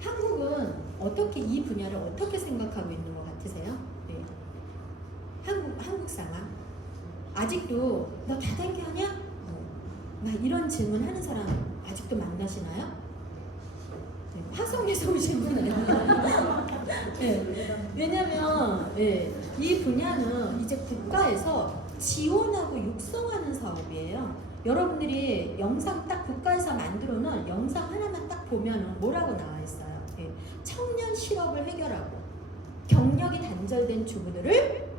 한국은 어떻게 이 분야를 어떻게 생각하고 있는 것 같으세요? 네. 한국 상황 아직도 너 다단계하냐? 막 이런 질문 하는 사람 아직도 만나시나요? 네. 화성에서 오신 분은 네. 왜냐면 이 분야는 이제 국가에서 지원하고 육성하는 사업이에요. 여러분들이 영상 딱 국가에서 만들어놓은 영상 하나만 딱 보면은 뭐라고 나와 있어요? 청년 실업을 해결하고 경력이 단절된 주부들을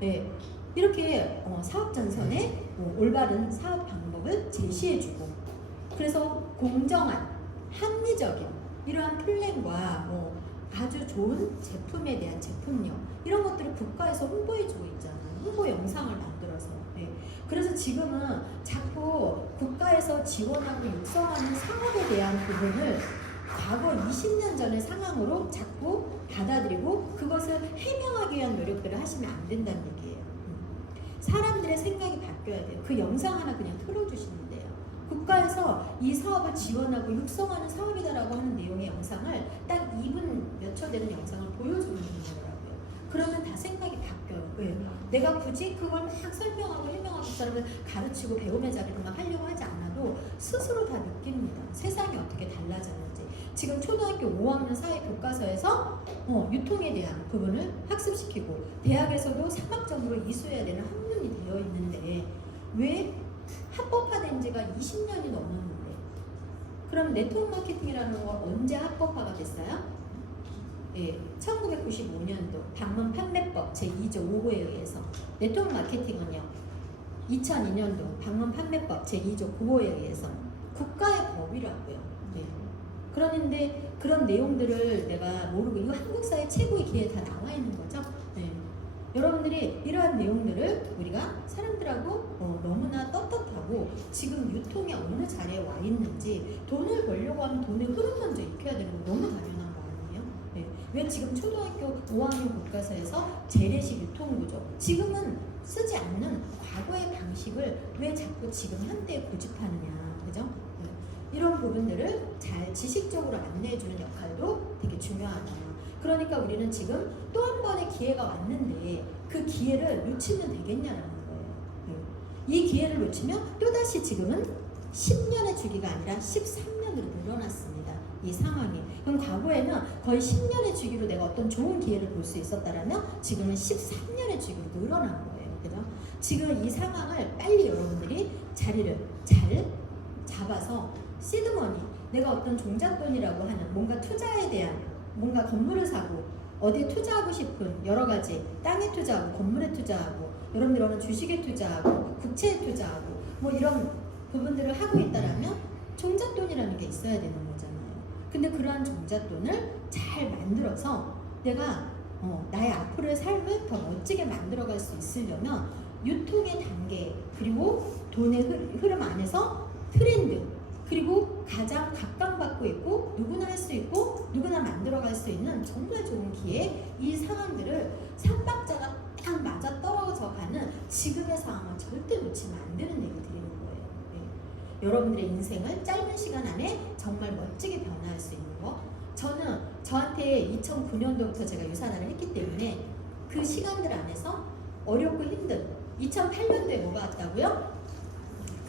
이렇게 사업 전선에 올바른 사업 방법을 제시해주고, 그래서 공정한 합리적인 이러한 플랜과 아주 좋은 제품에 대한 제품력 이런 것들을 국가에서 홍보해주고 있잖아요. 홍보 영상을 만들어서. 그래서 지금은 자꾸 국가에서 지원하고 육성하는 상업에 대한 부분을 과거 20년 전의 상황으로 자꾸 받아들이고 그것을 해명하기 위한 노력들을 하시면 안 된다는 얘기예요. 사람들의 생각이 바뀌어야 돼요. 그 영상 하나 그냥 틀어주시면 돼요. 국가에서 이 사업을 지원하고 육성하는 사업이다라고 하는 내용의 영상을 딱 2분 몇 초 되는 영상을 보여주는 거더라고요. 그러면 다 생각이 바뀌어요. 왜? 내가 굳이 그걸 막 설명하고 해명하고 사람을 가르치고 배움의 자리를 막 하려고 하지 않아도 스스로 다 느낍니다. 세상이 어떻게 달라졌는지. 지금 초등학교 5학년 사회 교과서에서 유통에 대한 부분을 학습시키고 대학에서도 사막적으로 이수해야 되는 학문이 되어 있는데 왜 합법화된 지가 20년이 넘었는데, 그럼 네트워크 마케팅이라는 건 언제 합법화가 됐어요? 1995년도 방문 판매법 제2조 5호에 의해서. 네트워크 마케팅은요 2002년도 방문 판매법 제2조 9호에 의해서 국가의 법이라고요. 그런데 그런 내용들을 내가 모르고, 이거 한국 사회 최고의 기회에 다 나와 있는 거죠. 여러분들이 이러한 내용들을 우리가 사람들하고 너무나 떳떳하고 지금 유통이 어느 자리에 와 있는지, 돈을 벌려고 하면 돈의 흐름 먼저 익혀야 되는 거 너무 당연한 거 아니에요? 왜 지금 초등학교 5학년 교과서에서 재래식 유통구조, 지금은 쓰지 않는 과거의 방식을 왜 자꾸 지금 현대에 고집하느냐, 그죠? 이런 부분들을 잘 지식적으로 안내해주는 역할도 되게 중요하다. 그러니까 우리는 지금 또 한 번의 기회가 왔는데 그 기회를 놓치면 되겠냐는 거예요. 이 기회를 놓치면 또다시 지금은 10년의 주기가 아니라 13년으로 늘어났습니다. 이 상황이. 그럼 과거에는 거의 10년의 주기로 내가 어떤 좋은 기회를 볼 수 있었다라면 지금은 13년의 주기로 늘어난 거예요. 그죠? 지금 이 상황을 빨리 여러분들이 자리를 잘 잡아서 시드머니, 내가 어떤 종잣돈이라고 하는 뭔가 투자에 대한, 뭔가 건물을 사고 어디에 투자하고 싶은 여러 가지 땅에 투자하고 건물에 투자하고 여러분들이 어느 주식에 투자하고 국채에 투자하고 뭐 이런 부분들을 하고 있다라면 종잣돈이라는 게 있어야 되는 거잖아요. 근데 그러한 종잣돈을 잘 만들어서 내가 나의 앞으로의 삶을 더 멋지게 만들어갈 수 있으려면 유통의 단계 그리고 돈의 흐름 안에서 트렌드 그리고 가장 각광받고 있고 누구나 할 수 있고 누구나 만들어갈 수 있는 정말 좋은 기회 이 상황들을 삼박자가 딱 맞아 떨어져 가는 지금의 상황을 절대 놓치면 안 되는 얘기 드리는 거예요. 네. 여러분들의 인생을 짧은 시간 안에 정말 멋지게 변화할 수 있는 거 저는 저한테 2009년도부터 제가 유산화를 했기 때문에 그 시간들 안에서 어렵고 힘든 2008년도에 뭐가 왔다고요?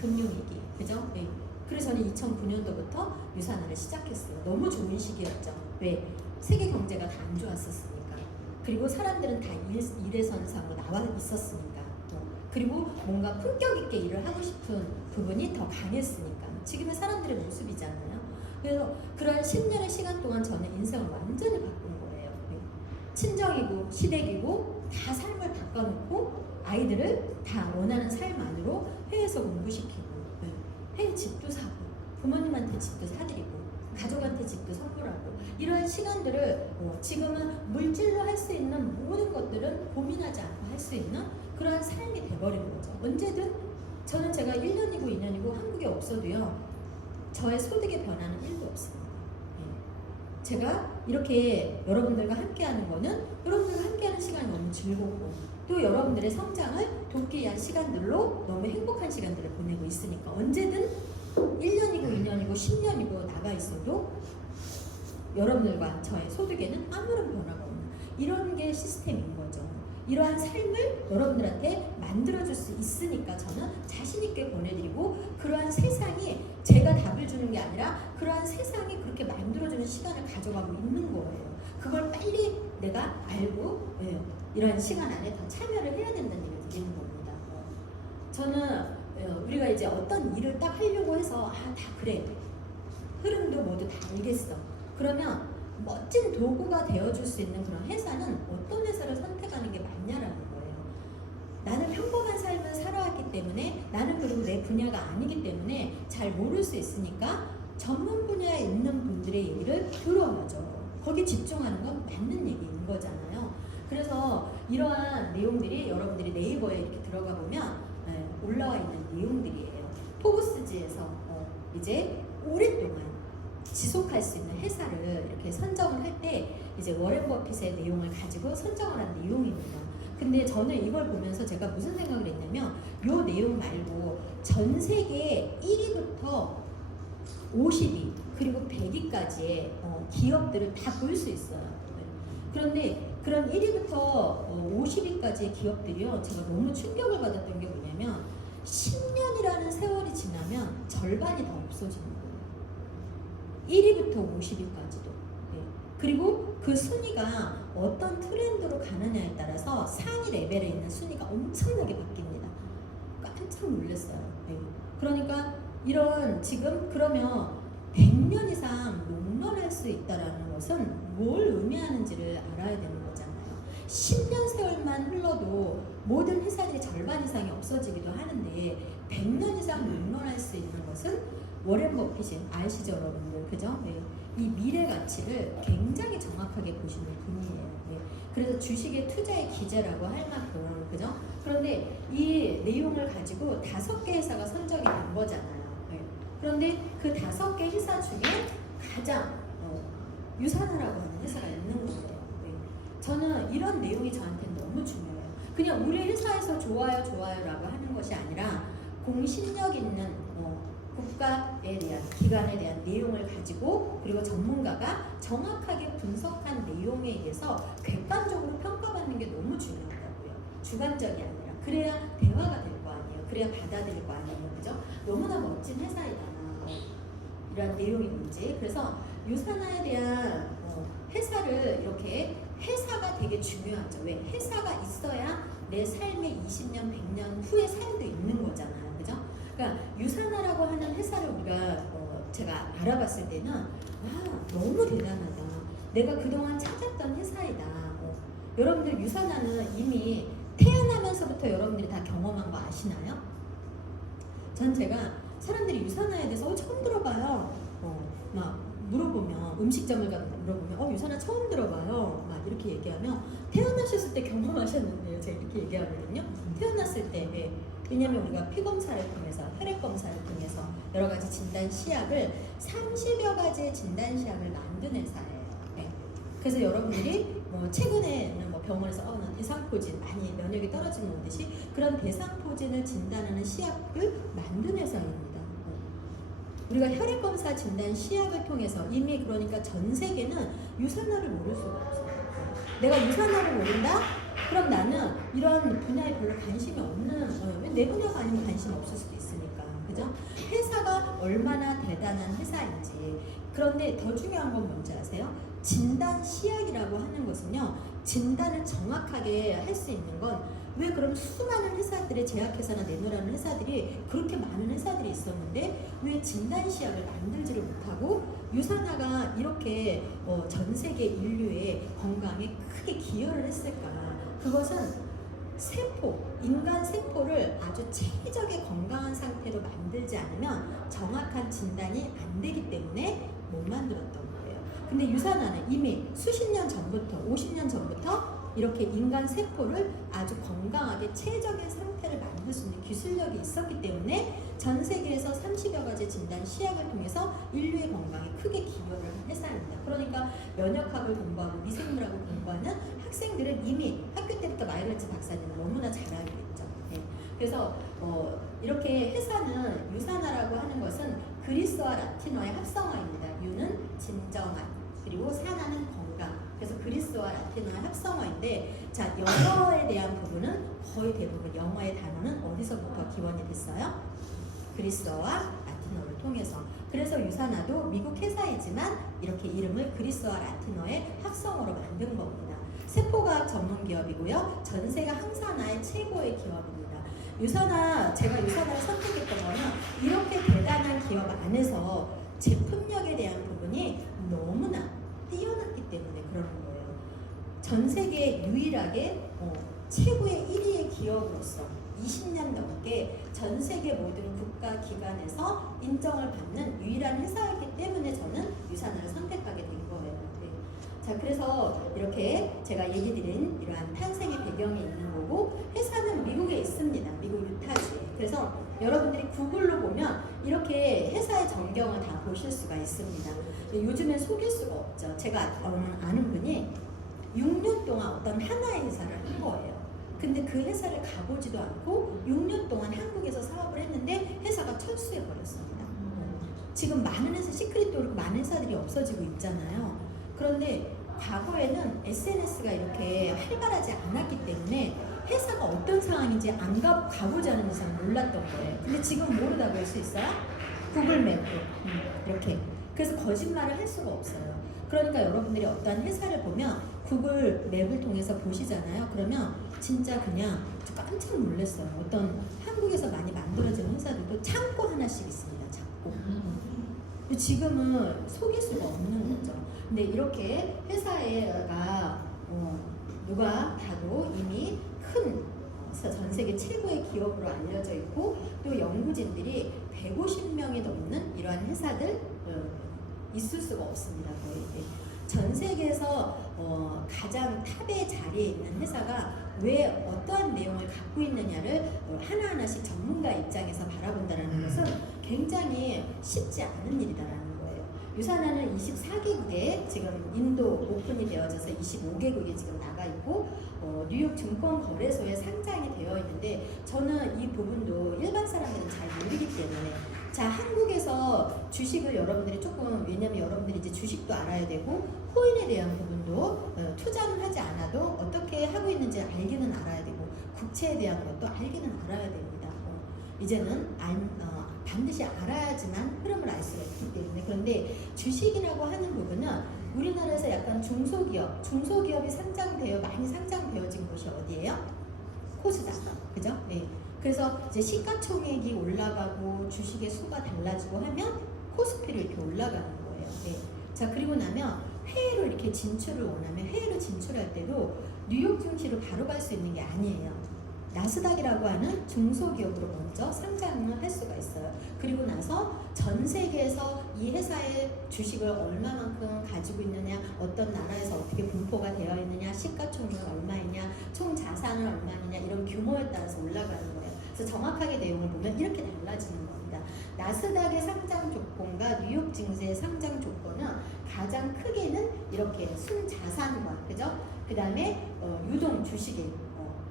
금융위기 그죠? 네. 그래서 저는 2009년도부터 유산화를 시작했어요. 너무 좋은 시기였죠. 왜? 세계 경제가 다 안 좋았었으니까. 그리고 사람들은 다 일회선상으로 나와 있었으니까. 그리고 뭔가 품격 있게 일을 하고 싶은 부분이 더 강했으니까. 지금의 사람들의 모습이잖아요. 그래서 그런 10년의 시간 동안 저는 인생을 완전히 바꾼 거예요. 친정이고 시댁이고 다 삶을 바꿔놓고 아이들을 다 원하는 삶 안으로 해외에서 공부시키고 해외 집도 사고 부모님한테 집도 사드리고 가족한테 집도 선물하고 이러한 시간들을 지금은 물질로 할 수 있는 모든 것들은 고민하지 않고 할 수 있는 그러한 삶이 돼버리는 거죠. 언제든 저는 제가 1년이고 2년이고 한국에 없어도요 저의 소득의 변화는 1도 없습니다. 제가 이렇게 여러분들과 함께하는 거는 여러분들과 함께하는 시간이 너무 즐겁고 또 여러분들의 성장을 돕기 위한 시간들로 너무 행복한 시간들을 보내고 있으니까 언제든 1년이고 2년이고 10년이고 나가 있어도 여러분들과 저의 소득에는 아무런 변화가 없는 이런 게 시스템인 거죠. 이러한 삶을 여러분들한테 만들어줄 수 있으니까 저는 자신있게 보내드리고 그러한 세상이 제가 답을 주는 게 아니라 그러한 세상이 그렇게 만들어주는 시간을 가져가고 있는 거예요. 그걸 빨리 내가 알고 이러한 시간 안에 더 참여를 해야 된다는 얘기를 드리는 겁니다. 저는 우리가 이제 어떤 일을 딱 하려고 해서 다 그래 흐름도 모두 다 알겠어. 그러면 멋진 도구가 되어줄 수 있는 그런 회사는 어떤 회사를 선택하는 게 맞냐라는 거예요. 나는 평범한 삶을 살아왔기 때문에 나는 그리고 내 분야가 아니기 때문에 잘 모를 수 있으니까 전문 분야에 있는 분들의 얘기를 들어야죠. 거기 집중하는 건 맞는 얘기인 거잖아요. 그래서 이러한 내용들이 여러분들이 네이버에 이렇게 들어가 보면 올라와 있는 내용들이에요. 포브스지에서 이제 오랫동안 지속할 수 있는 회사를 이렇게 선정을 할 때 이제 워렌 버핏의 내용을 가지고 선정을 한 내용입니다. 근데 저는 이걸 보면서 제가 무슨 생각을 했냐면 요 내용 말고 전 세계 1위부터 50위 그리고 100위까지의 기업들을 다 볼 수 있어요. 그런데 그런 1위부터 50위까지의 기업들이요 제가 너무 충격을 받았던 게 뭐냐면 10년이라는 세월이 지나면 절반이 다 없어지는 거예요. 1위부터 50위까지도. 그리고 그 순위가 어떤 트렌드로 가느냐에 따라서 상위 레벨에 있는 순위가 엄청나게 바뀝니다. 깜짝 놀랐어요. 그러니까 이런 지금 그러면 100년 이상 롱런할 수 있다는 것은 뭘 의미하는지를 알아야 되는 거잖아요. 10년 세월만 흘러도 모든 회사들이 절반 이상이 없어지기도 하는데 100년 이상 롱런할 수 있는 것은 워렌 버핏이 아시죠 여러분들 그죠? 이 미래 가치를 굉장히 정확하게 보시는 분이에요. 그래서 주식의 투자의 기재라고 할 만큼 그죠? 그런데 이 내용을 가지고 5개 회사가 선정이 된 거잖아요. 그런데 그 5개 회사 중에 가장 유산화라고 하는 회사가 있는 거예요. 저는 이런 내용이 저한테는 너무 중요해요. 그냥 우리 회사에서 좋아요 좋아요라고 하는 것이 아니라 공신력 있는 국가에 대한 기관에 대한 내용을 가지고 그리고 전문가가 정확하게 분석한 내용에 의해서 객관적으로 평가받는 게 너무 중요하다고요. 주관적이 아니라 그래야 대화가 될 거 아니에요. 그래야 받아들일 거 아니에요. 그죠? 너무나 멋진 회사이다. 이런 내용인지 그래서 유산화에 대한 회사를 이렇게 회사가 되게 중요하죠. 왜? 회사가 있어야 내 삶의 20년, 100년 후의 삶도 있는 거잖아요. 그죠? 그러니까 유산화라고 하는 회사를 우리가 제가 알아봤을 때는 너무 대단하다. 내가 그동안 찾았던 회사이다. 여러분들 유산화는 이미 태어나면서부터 여러분들이 다 경험한 거 아시나요? 전 제가 사람들이 유산화에 대해서 처음 들어봐요. 막 물어보면 음식점을 가서 물어보면 유산화 처음 들어봐요. 막 이렇게 얘기하면 태어나셨을 때 경험하셨는데요. 제가 이렇게 얘기하거든요. 태어났을 때 왜냐하면 우리가 피 검사를 통해서 혈액 검사를 통해서 여러 가지 진단 시약을 30여 가지의 진단 시약을 만든 회사예요. 그래서 여러분들이 뭐 최근에는 뭐 병원에서 난 대상포진 많이 면역이 떨어지는 듯이 그런 대상포진을 진단하는 시약을 만든 회사입니다. 우리가 혈액검사 진단 시약을 통해서 이미 그러니까 전 세계는 유산화를 모를 수가 없어요. 내가 유산화를 모른다? 그럼 나는 이런 분야에 별로 관심이 없는 내 분야가 아니면 관심 없을 수도 있으니까 그죠? 회사가 얼마나 대단한 회사인지. 그런데 더 중요한 건 뭔지 아세요? 진단 시약이라고 하는 것은요, 진단을 정확하게 할 수 있는 건 왜 그럼 수많은 회사들의 제약회사나 내노라는 회사들이 그렇게 많은 회사들이 있었는데 왜 진단 시약을 만들지를 못하고 유산화가 이렇게 전 세계 인류의 건강에 크게 기여를 했을까? 그것은 세포, 인간 세포를 아주 최적의 건강한 상태로 만들지 않으면 정확한 진단이 안 되기 때문에 못 만들었던 거예요. 근데 유산화는 이미 수십 년 전부터, 50년 전부터 이렇게 인간 세포를 아주 건강하게 최적의 상태를 만들 수 있는 기술력이 있었기 때문에 전 세계에서 30여 가지 진단 시약을 통해서 인류의 건강에 크게 기여를 한 회사입니다. 그러니까 면역학을 공부하고 미생물학을 공부하는 학생들은 이미 학교 때부터 마이글츠 박사님은 너무나 잘 알고 있죠. 그래서 이렇게 회사는 유산화라고 하는 것은 그리스와 라틴어의 합성어입니다. 유는 진정한, 그리고 산화는 건강. 그래서 그리스와 라틴어의 합성어인데, 자, 영어에 대한 부분은 거의 대부분 영어의 단어는 어디서부터 기원이 됐어요? 그리스어와 라틴어를 통해서. 그래서 유산화도 미국 회사이지만 이렇게 이름을 그리스어와 라틴어의 합성어로 만든 겁니다. 세포과학 전문 기업이고요. 전 세계 항산화의 최고의 기업입니다. 제가 유산화를 선택했던 거는 이렇게 대단한 기업 안에서 제품력에 대한 부분이 너무나 뛰어났기 때문에 그러는 거예요. 전 세계 유일하게 최고의 1위의 기업으로서 20년 넘게 전 세계 모든 국가 기관에서 인정을 받는 유일한 회사이기 때문에 저는 유산화를 선택하게 된 거예요. 자, 그래서 이렇게 제가 얘기 드린 이러한 탄생의 배경이 있는 거고, 회사는 미국에 있습니다. 미국 유타주에. 그래서 여러분들이 구글로 보면 이렇게 회사의 전경을 다 보실 수가 있습니다. 요즘엔 속일 수가 없죠. 제가 아는 분이 6년 동안 어떤 하나의 회사를 한 거예요. 근데 그 회사를 가보지도 않고 6년 동안 한국에서 사업을 했는데 회사가 철수해 버렸습니다. 지금 많은 회사, 시크릿도 그렇고 많은 회사들이 없어지고 있잖아요. 그런데 과거에는 SNS가 이렇게 활발하지 않았기 때문에 회사가 어떤 상황인지 안 가보지 않은 이상 몰랐던 거예요. 근데 지금 모르다고 할 수 있어요? 구글 맵으로 이렇게. 그래서 거짓말을 할 수가 없어요. 그러니까 여러분들이 어떤 회사를 보면 구글 맵을 통해서 보시잖아요. 그러면 진짜 그냥 깜짝 놀랐어요. 어떤 한국에서 많이 만들어지는 회사들도 창고 하나씩 있습니다. 창고. 지금은 속일 수가 없는 거죠. 근데 이렇게 회사가 누가 봐도 이미 큰 전 세계 최고의 기업으로 알려져 있고, 또 연구진들이 150명이 넘는 이러한 회사들 있을 수가 없습니다. 거의. 전 세계에서 가장 탑의 자리에 있는 회사가 왜 어떠한 내용을 갖고 있느냐를 하나하나씩 전문가 입장에서 바라본다는 것은 굉장히 쉽지 않은 일이다라는 거예요. 유산화는 24개국에 지금 인도 오픈이 되어져서 25개국에 지금 나가 있고, 뉴욕 증권거래소에 상장이 되어 있는데, 저는 이 부분도 일반 사람들은 잘 모르기 때문에, 자, 한국에서 주식을 여러분들이 조금, 왜냐면 여러분들이 이제 주식도 알아야 되고 코인에 대한 부분도 투자는 하지 않아도 어떻게 하고 있는지 알기는 알아야 되고, 국채에 대한 것도 알기는 알아야 됩니다. 이제는 반드시 알아야지만 흐름을 알 수가 있기 때문에. 그런데 주식이라고 하는 부분은 우리나라에서 약간 중소기업이 많이 상장되어진 곳이 어디예요? 코스닥, 그죠? 네. 그래서 이제 시가총액이 올라가고 주식의 수가 달라지고 하면 코스피로 이렇게 올라가는 거예요. 네. 자, 그리고 나면 해외로 이렇게 진출을 원하면 해외로 진출할 때도 뉴욕 증시로 바로 갈 수 있는 게 아니에요. 나스닥이라고 하는 중소기업으로 먼저 상장을 할 수가 있어요. 그리고 나서 전 세계에서 이 회사의 주식을 얼마만큼 가지고 있느냐, 어떤 나라에서 어떻게 분포가 되어 있느냐, 시가총액은 얼마이냐, 총 자산은 얼마냐, 이런 규모에 따라서 올라가는 거예요. 그래서 정확하게 내용을 보면 이렇게 달라지는 겁니다. 나스닥의 상장 조건과 뉴욕 증시의 상장 조건은 가장 크게는 이렇게 순자산과, 그죠? 그 다음에 유동 주식의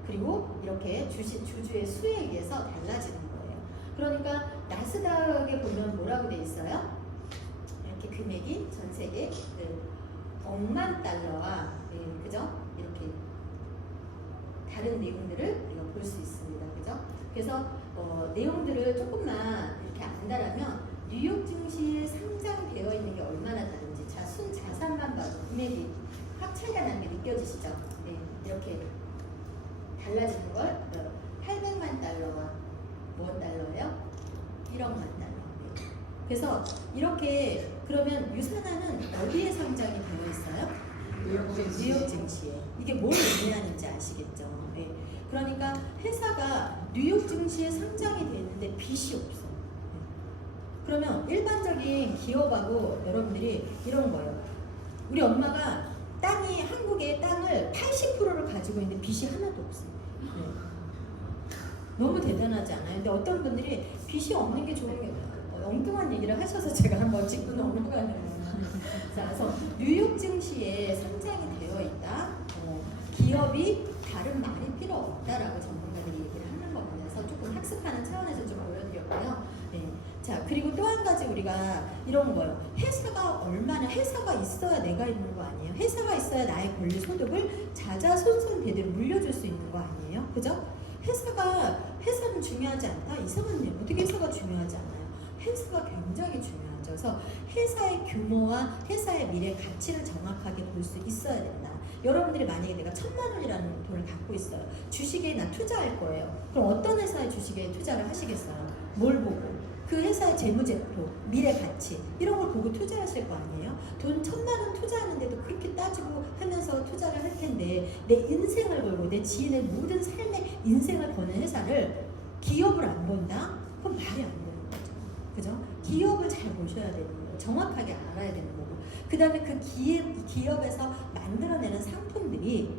그리고 이렇게 주주의 수에 의해서 달라지는 거예요. 그러니까 나스닥에 보면 뭐라고 돼 있어요? 이렇게 금액이 전 세계 억만 달러와 그죠? 이렇게 다른 내용들을 우리가 볼 수 있습니다. 그죠? 그래서 내용들을 조금만 이렇게 안다라면 뉴욕 증시에 상장되어 있는 게 얼마나 다른지, 자, 순자산만 봐도 금액이 확 차이가 나는 게 느껴지시죠? 네, 이렇게 달라지는 걸 800만 달러와 무엇 달러예요? 1억만 달러. 네. 그래서 이렇게 그러면 유산화는 어디에 상장이 되어 있어요? 뉴욕 증시에. 이게 뭘 의미하는지 아시겠죠? 네. 그러니까 회사가 뉴욕 증시에 상장이 되어 있는데 빚이 없어. 네. 그러면 일반적인 기업하고 여러분들이 이런 거예요. 우리 엄마가 땅이 한국의 땅을 80%를 가지고 있는데 빚이 하나도 없어요. 네. 너무 대단하지 않아요? 근데 어떤 분들이 빚이 없는 게 좋은 게 엉뚱한 얘기를 하셔서 제가 한번 짚고 넘어가는 거예요. 자, 그래서 뉴욕 증시에 상장이 되어 있다. 기업이 다른 말이 필요 없다라고 전문가들이 얘기를 하는 겁니다. 그래서 조금 학습하는 차원에서 좀 보여드렸고요. 네. 자, 그리고 또 한 가지 우리가 이런 거예요. 회사가 얼마나, 회사가 있어야 내가 있는 거 아니에요? 회사가 있어야 나의 권리 소득을 자자손손 대대로 물려줄 수 있는 거 아니에요? 그죠? 회사는 중요하지 않다? 이상한 일. 어떻게 회사가 중요하지 않아요? 회사가 굉장히 중요하죠. 그래서 회사의 규모와 회사의 미래 가치를 정확하게 볼 수 있어야 된다. 여러분들이 만약에 내가 1,000만 원이라는 돈을 갖고 있어요. 주식에 나 투자할 거예요. 그럼 어떤 회사의 주식에 투자를 하시겠어요? 뭘 보고? 그 회사의 재무제표, 미래 가치 이런 걸 보고 투자하실 거 아니에요? 돈 1,000만 원 투자하는데도 그렇게 따지고 하면서 투자를 할 텐데 내 인생을 걸고 내 지인의 모든 삶의 인생을 거는 회사를 기업을 안 본다? 그건 말이 안 되는 거죠. 그죠? 기업을 잘 보셔야 되는 거예요. 정확하게 알아야 되는 거고. 그 다음에 그 기업에서 만들어내는 상품들이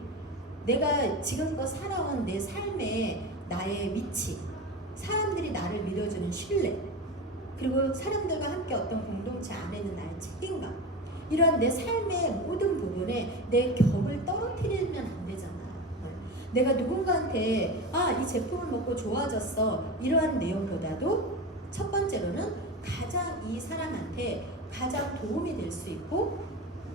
내가 지금껏 살아온 내 삶의 나의 위치, 사람들이 나를 믿어주는 신뢰, 그리고 사람들과 함께 어떤 공동체 안에 있는 나의 책임감, 이러한 내 삶의 모든 부분에 내 격을 떨어뜨리면 안 되잖아요. 내가 누군가한테 이 제품을 먹고 좋아졌어 이러한 내용보다도 첫 번째로는 가장 이 사람한테 가장 도움이 될 수 있고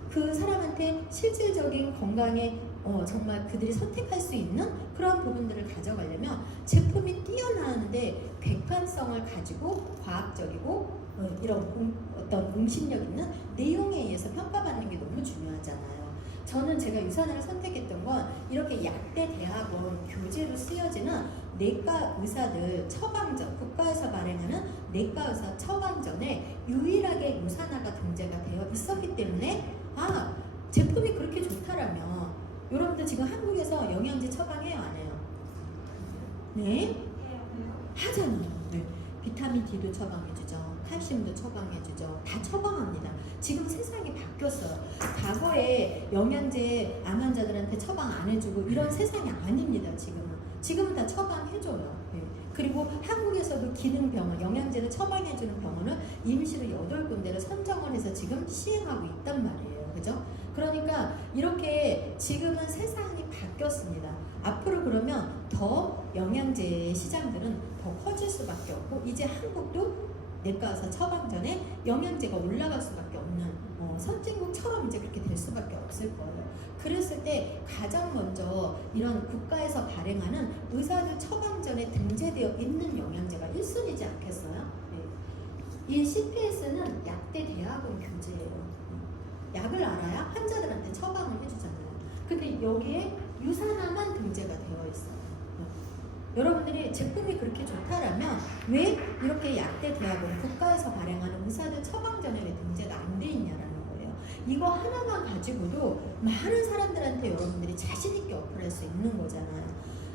그 사람한테 실질적인 건강에 정말 그들이 선택할 수 있는 그런 부분들을 가져가려면 제품이 뛰어나는데 객관성을 가지고 과학적이고 이런 어떤 공신력 있는 내용에 의해서 평가받는 게 너무 중요하잖아요. 저는 제가 유산화를 선택했던 건 이렇게 약대 대학원 교재로 쓰여지는 내과 의사들 처방전, 국가에서 발행하는 내과 의사 처방전에 유일하게 유산화가 등재가 되어 있었기 때문에 제품이 그렇게 좋다라면 여러분들 지금 한국에서 영양제 처방해요, 안 해요? 네? 하잖아요. 네. 비타민 D도 처방해주죠. 칼슘도 처방해주죠. 다 처방합니다. 지금 세상이 바뀌었어요. 과거에 영양제 암 환자들한테 처방 안 해주고 이런 세상이 아닙니다. 지금은 다 처방해줘요. 네. 그리고 한국에서도 기능병원, 영양제를 처방해주는 병원을 임시로 8군데를 선정을 해서 지금 시행하고 있단 말이에요. 그죠? 그러니까 이렇게 지금은 세상이 바뀌었습니다. 앞으로 그러면 더 영양제 시장들은 더 커질 수밖에 없고 이제 한국도 내과의사 처방전에 영양제가 올라갈 수밖에 없는 선진국처럼 이제 그렇게 될 수밖에 없을 거예요. 그랬을 때 가장 먼저 이런 국가에서 발행하는 의사들 처방전에 등재되어 있는 영양제가 1순위지 않겠어요? 네. 이 CPS는 약대 대학원 교재예요. 약을 알아야 환자들한테 처방을 해주잖아요. 근데 여기에 유산화만 등재가 되어 있어요. 여러분들이 제품이 그렇게 좋다라면 왜 이렇게 약대 대학원 국가에서 발행하는 의사들 처방전에 왜 등재가 안 돼 있냐라는 거예요. 이거 하나만 가지고도 많은 사람들한테 여러분들이 자신 있게 어플할 수 있는 거잖아요.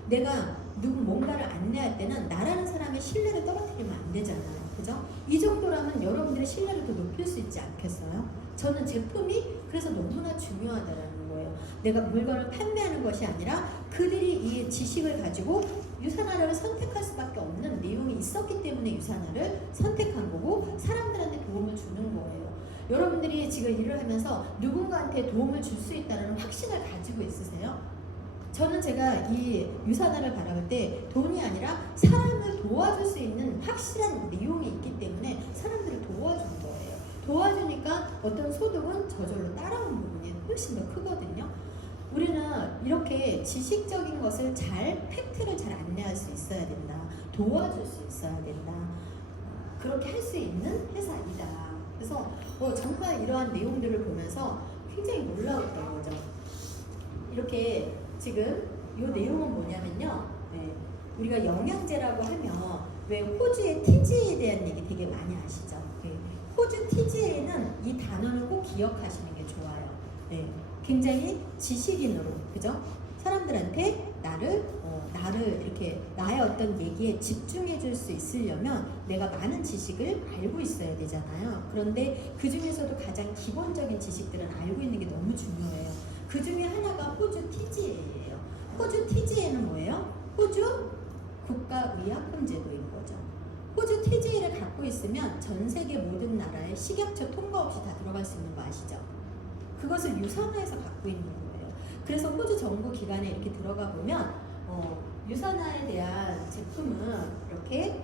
내가 누구 뭔가를 안내할 때는 나라는 사람의 신뢰를 떨어뜨리면 안 되잖아요. 그죠? 이 정도라면 여러분들의 신뢰를 더 높일 수 있지 않겠어요? 저는 제품이 그래서 너무나 중요하다라는 거예요. 내가 물건을 판매하는 것이 아니라 그들이 이 지식을 가지고 유산화를 선택할 수밖에 없는 내용이 있었기 때문에 유산화를 선택한 거고 사람들한테 도움을 주는 거예요. 여러분들이 지금 일을 하면서 누군가한테 도움을 줄 수 있다는 확신을 가지고 있으세요? 저는 제가 이 유산화를 바라볼 때 돈이 아니라 사람을 도와줄 수 있는 확실한 내용이 있기 때문에 사람들을 도와준 거예요. 도와주니까 어떤 소득은 저절로 따라온 부분이 훨씬 더 크거든요. 우리는 이렇게 지식적인 것을 팩트를 잘 안내할 수 있어야 된다. 도와줄 수 있어야 된다. 그렇게 할 수 있는 회사이다. 그래서 정말 이러한 내용들을 보면서 굉장히 놀라웠던 거죠. 이렇게 지금 이 내용은 뭐냐면요. 네, 우리가 영양제라고 하면 왜 호주의 TGA에 대한 얘기 되게 많이 아시죠? 네, 호주 TGA는 이 단어를 꼭 기억하시는 게 좋아요. 네, 굉장히 지식인으로, 그죠? 사람들한테 나를 이렇게 나의 어떤 얘기에 집중해 줄 수 있으려면 내가 많은 지식을 알고 있어야 되잖아요. 그런데 그 중에서도 가장 기본적인 지식들은 알고 있는 게 너무 중요해요. 그 중에 하나가 호주 TGA예요. 호주 TGA는 뭐예요? 호주 국가의약품제도인 거죠. 호주 TGA를 갖고 있으면 전 세계 모든 나라에 식약처 통과 없이 다 들어갈 수 있는 거 아시죠? 그것을 유산화해서 갖고 있는 거예요. 그래서 호주 정부 기관에 이렇게 들어가 보면 유산화에 대한 제품은 이렇게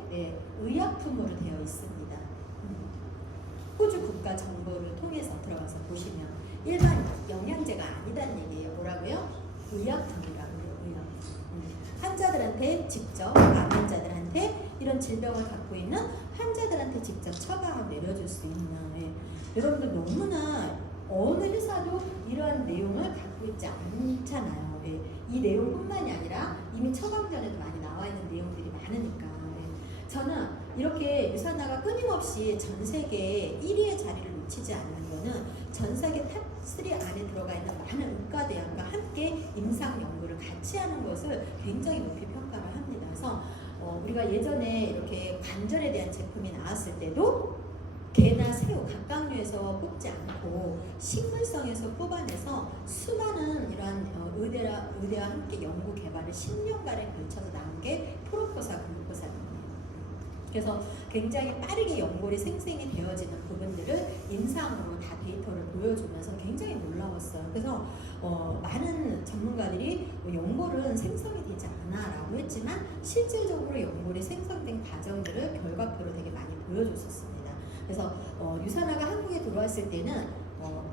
의약품으로 되어 있습니다. 호주 국가 정보를 통해서 들어가서 보시면 일반 영양제가 아니다는 얘기예요. 뭐라고요? 의약품이라고요. 의약품. 환자들한테 직접 암 환자들한테 이런 질병을 갖고 있는 환자들한테 직접 처방을 내려줄 수 있는 여러분들 너무나 어느 회사도 이러한 내용을 갖고 있지 않잖아요. 이 내용뿐만이 아니라 이미 처방전에도 많이 나와 있는 내용들이 많으니까 저는 이렇게 유산화가 끊임없이 전 세계 1위의 자리를 놓치지 않는 거는 전 세계 탑3 안에 들어가 있는 많은 의과대학과 함께 임상 연구를 같이 하는 것을 굉장히 높이 평가를 합니다. 그래서 우리가 예전에 이렇게 관절에 대한 제품이 나왔을 때도 개나 새우, 각각류에서 뽑지 않고 식물성에서 뽑아내서 수많은 이러한 의대와 함께 연구 개발을 10년간에 걸쳐서 나온 게 프로포사, 글루코사입니다. 그래서 굉장히 빠르게 연골이 생성이 되어지는 부분들을 임상으로 다 데이터를 보여주면서 굉장히 놀라웠어요. 그래서 많은 전문가들이 연골은 생성이 되지 않아 라고 했지만 실질적으로 연골이 생성된 과정들을 결과표로 되게 많이 보여줬었습니다. 그래서 유산화가 한국에 들어왔을 때는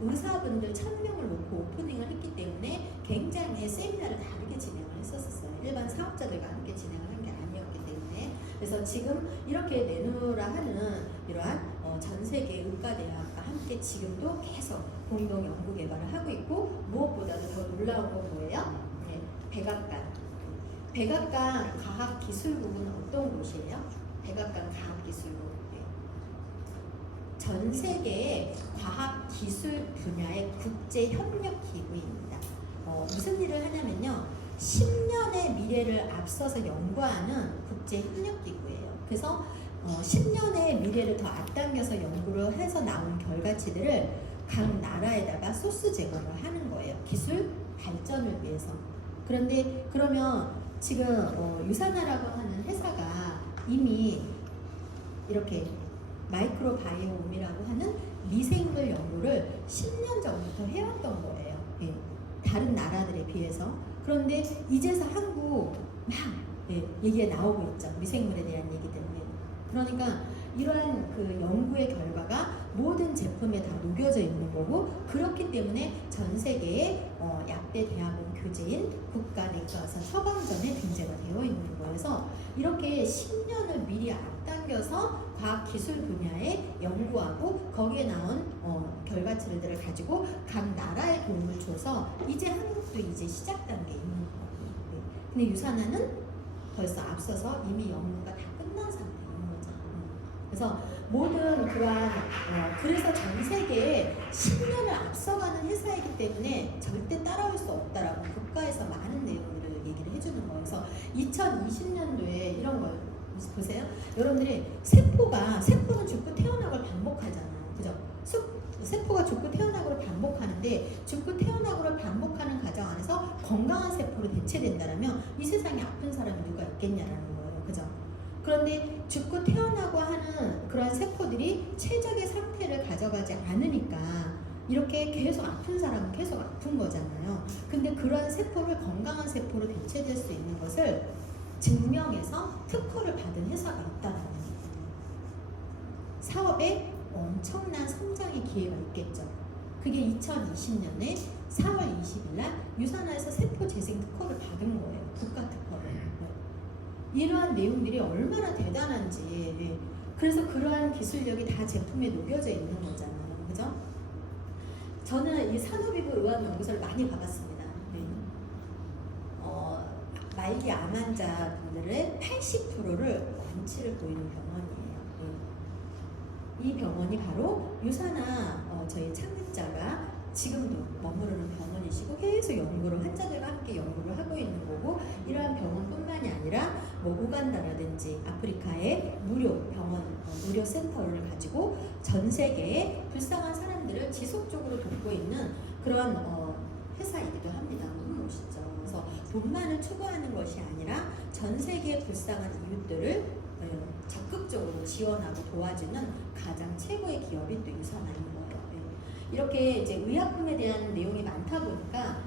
의사분들 1000명을 놓고 오프닝을 했기 때문에 굉장히 세미나를 다르게 진행을 했었어요. 일반 사업자들과 함께 진행을 한 게 아니었기 때문에. 그래서 지금 이렇게 내놓으라 하는 이러한 전 세계 의과대학과 함께 지금도 계속 공동 연구 개발을 하고 있고 무엇보다도 더 놀라운 건 뭐예요? 네, 백악관. 백악관 과학기술국은 어떤 곳이에요? 백악관 과학기술국. 전 세계의 과학기술 분야의 국제협력기구입니다. 무슨 일을 하냐면요. 10년의 미래를 앞서서 연구하는 국제협력기구예요. 그래서 10년의 미래를 더 앞당겨서 연구를 해서 나온 결과치들을 각 나라에다가 소스 제공을 하는 거예요. 기술 발전을 위해서. 그런데 그러면 지금 유산화라고 하는 회사가 이미 이렇게 마이크로바이옴이라고 하는 미생물 연구를 10년 전부터 해왔던 거예요. 예, 다른 나라들에 비해서. 그런데 이제서 한국 막 얘기가 나오고 있죠. 미생물에 대한 얘기 때문에. 그러니까 이러한 그 연구의 결과가 모든 제품에 다 녹여져 있는 거고 그렇기 때문에 전 세계의 약대 대학원 교재인 국가내과의사 처방전에 등재가 되어 있는 거예요. 그래서 이렇게 10년을 미리 앞당겨서 과학기술 분야에 연구하고 거기에 나온 결과치들을 가지고 각 나라에 도움을 줘서 이제 한국도 이제 시작 단계에 있는 거예요. 근데 유산화는 벌써 앞서서 이미 연구가 다 끝난 상태인 거죠. 그래서 모든 그러한 그래서 전 세계에 10년을 앞서가는 회사이기 때문에 절대 따라올 수 없다라고 국가에서 많은 내용들을 얘기를 해주는 거예요. 그래서 2020년도에 이런 걸 보세요. 여러분들이 세포는 죽고 태어나고를 반복하잖아요. 그죠? 세포가 죽고 태어나고를 반복하는데 죽고 태어나고를 반복하는 과정 안에서 건강한 세포로 대체된다면 이 세상에 아픈 사람이 누가 있겠냐라는 거예요. 그죠? 그런데 죽고 태어나고 하는 그런 세포들이 최적의 상태를 가져가지 않으니까 이렇게 계속 아픈 사람은 계속 아픈 거잖아요. 근데 그런 세포를 건강한 세포로 대체될 수 있는 것을 증명해서 특허를 받은 회사가 있다는 거예요. 사업에 엄청난 성장의 기회가 있겠죠. 그게 2020년에 4월 20일 날 유산화에서 세포 재생 특허를 받은 거예요. 국가 특허를. 이러한 내용들이 얼마나 대단한지. 그래서 그러한 기술력이 다 제품에 녹여져 있는 거잖아요. 그죠? 저는 이 산후비부 의학연구소를 많이 가봤습니다. 말기 암 환자분들의 80%를 완치를 보이는 병원이에요. 이 병원이 바로 유산화 저희 창립자가 지금도 머무르는 병원이시고 계속 연구를 환자들과 함께 연구를 하고 있는 거고, 이러한 병원뿐만이 아니라 뭐 우간다라든지 아프리카의 무료 병원, 무료 센터를 가지고 전 세계의 불쌍한 사람들을 지속적으로 돕고 있는 그런 회사이기도 합니다. 너무 멋있죠. 그래서 돈만을 추구하는 것이 아니라 전 세계의 불쌍한 이웃들을 적극적으로 지원하고 도와주는 가장 최고의 기업이 또 유산화인 거예요. 이렇게 이제 의약품에 대한 내용이 많다 보니까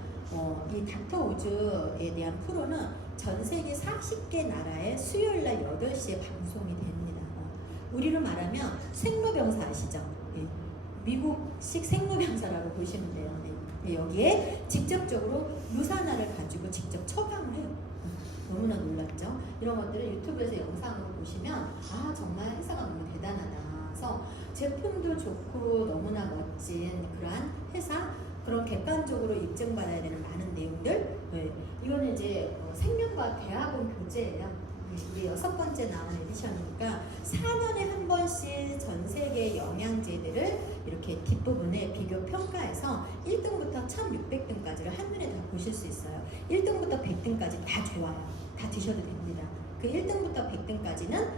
이 닥터 우즈에 대한 프로는 전 세계 40개 나라에 수요일 날 8시에 방송이 됩니다. 우리로 말하면 생로병사 아시죠? 미국식 생로병사라고 보시면 돼요. 여기에 직접적으로 유산화를 가지고 직접 처방을 해요. 너무나 놀랍죠? 이런 것들을 유튜브에서 영상으로 보시면 정말 회사가 너무 대단하다. 그래서 제품도 좋고 너무나 멋진 그러한 회사, 그런 객관적으로 입증받아야 되는 많은 내용들. 이거는 이제 생명과학 대학원 교재예요. 우리 6번째 나온 에디션이니까 4년에 한 번씩 전 세계 영양제들을 이렇게 뒷부분에 비교 평가해서 1등부터 1600등까지를 한눈에 다 보실 수 있어요. 1등부터 100등까지 다 좋아요. 다 드셔도 됩니다. 그 1등부터 100등까지는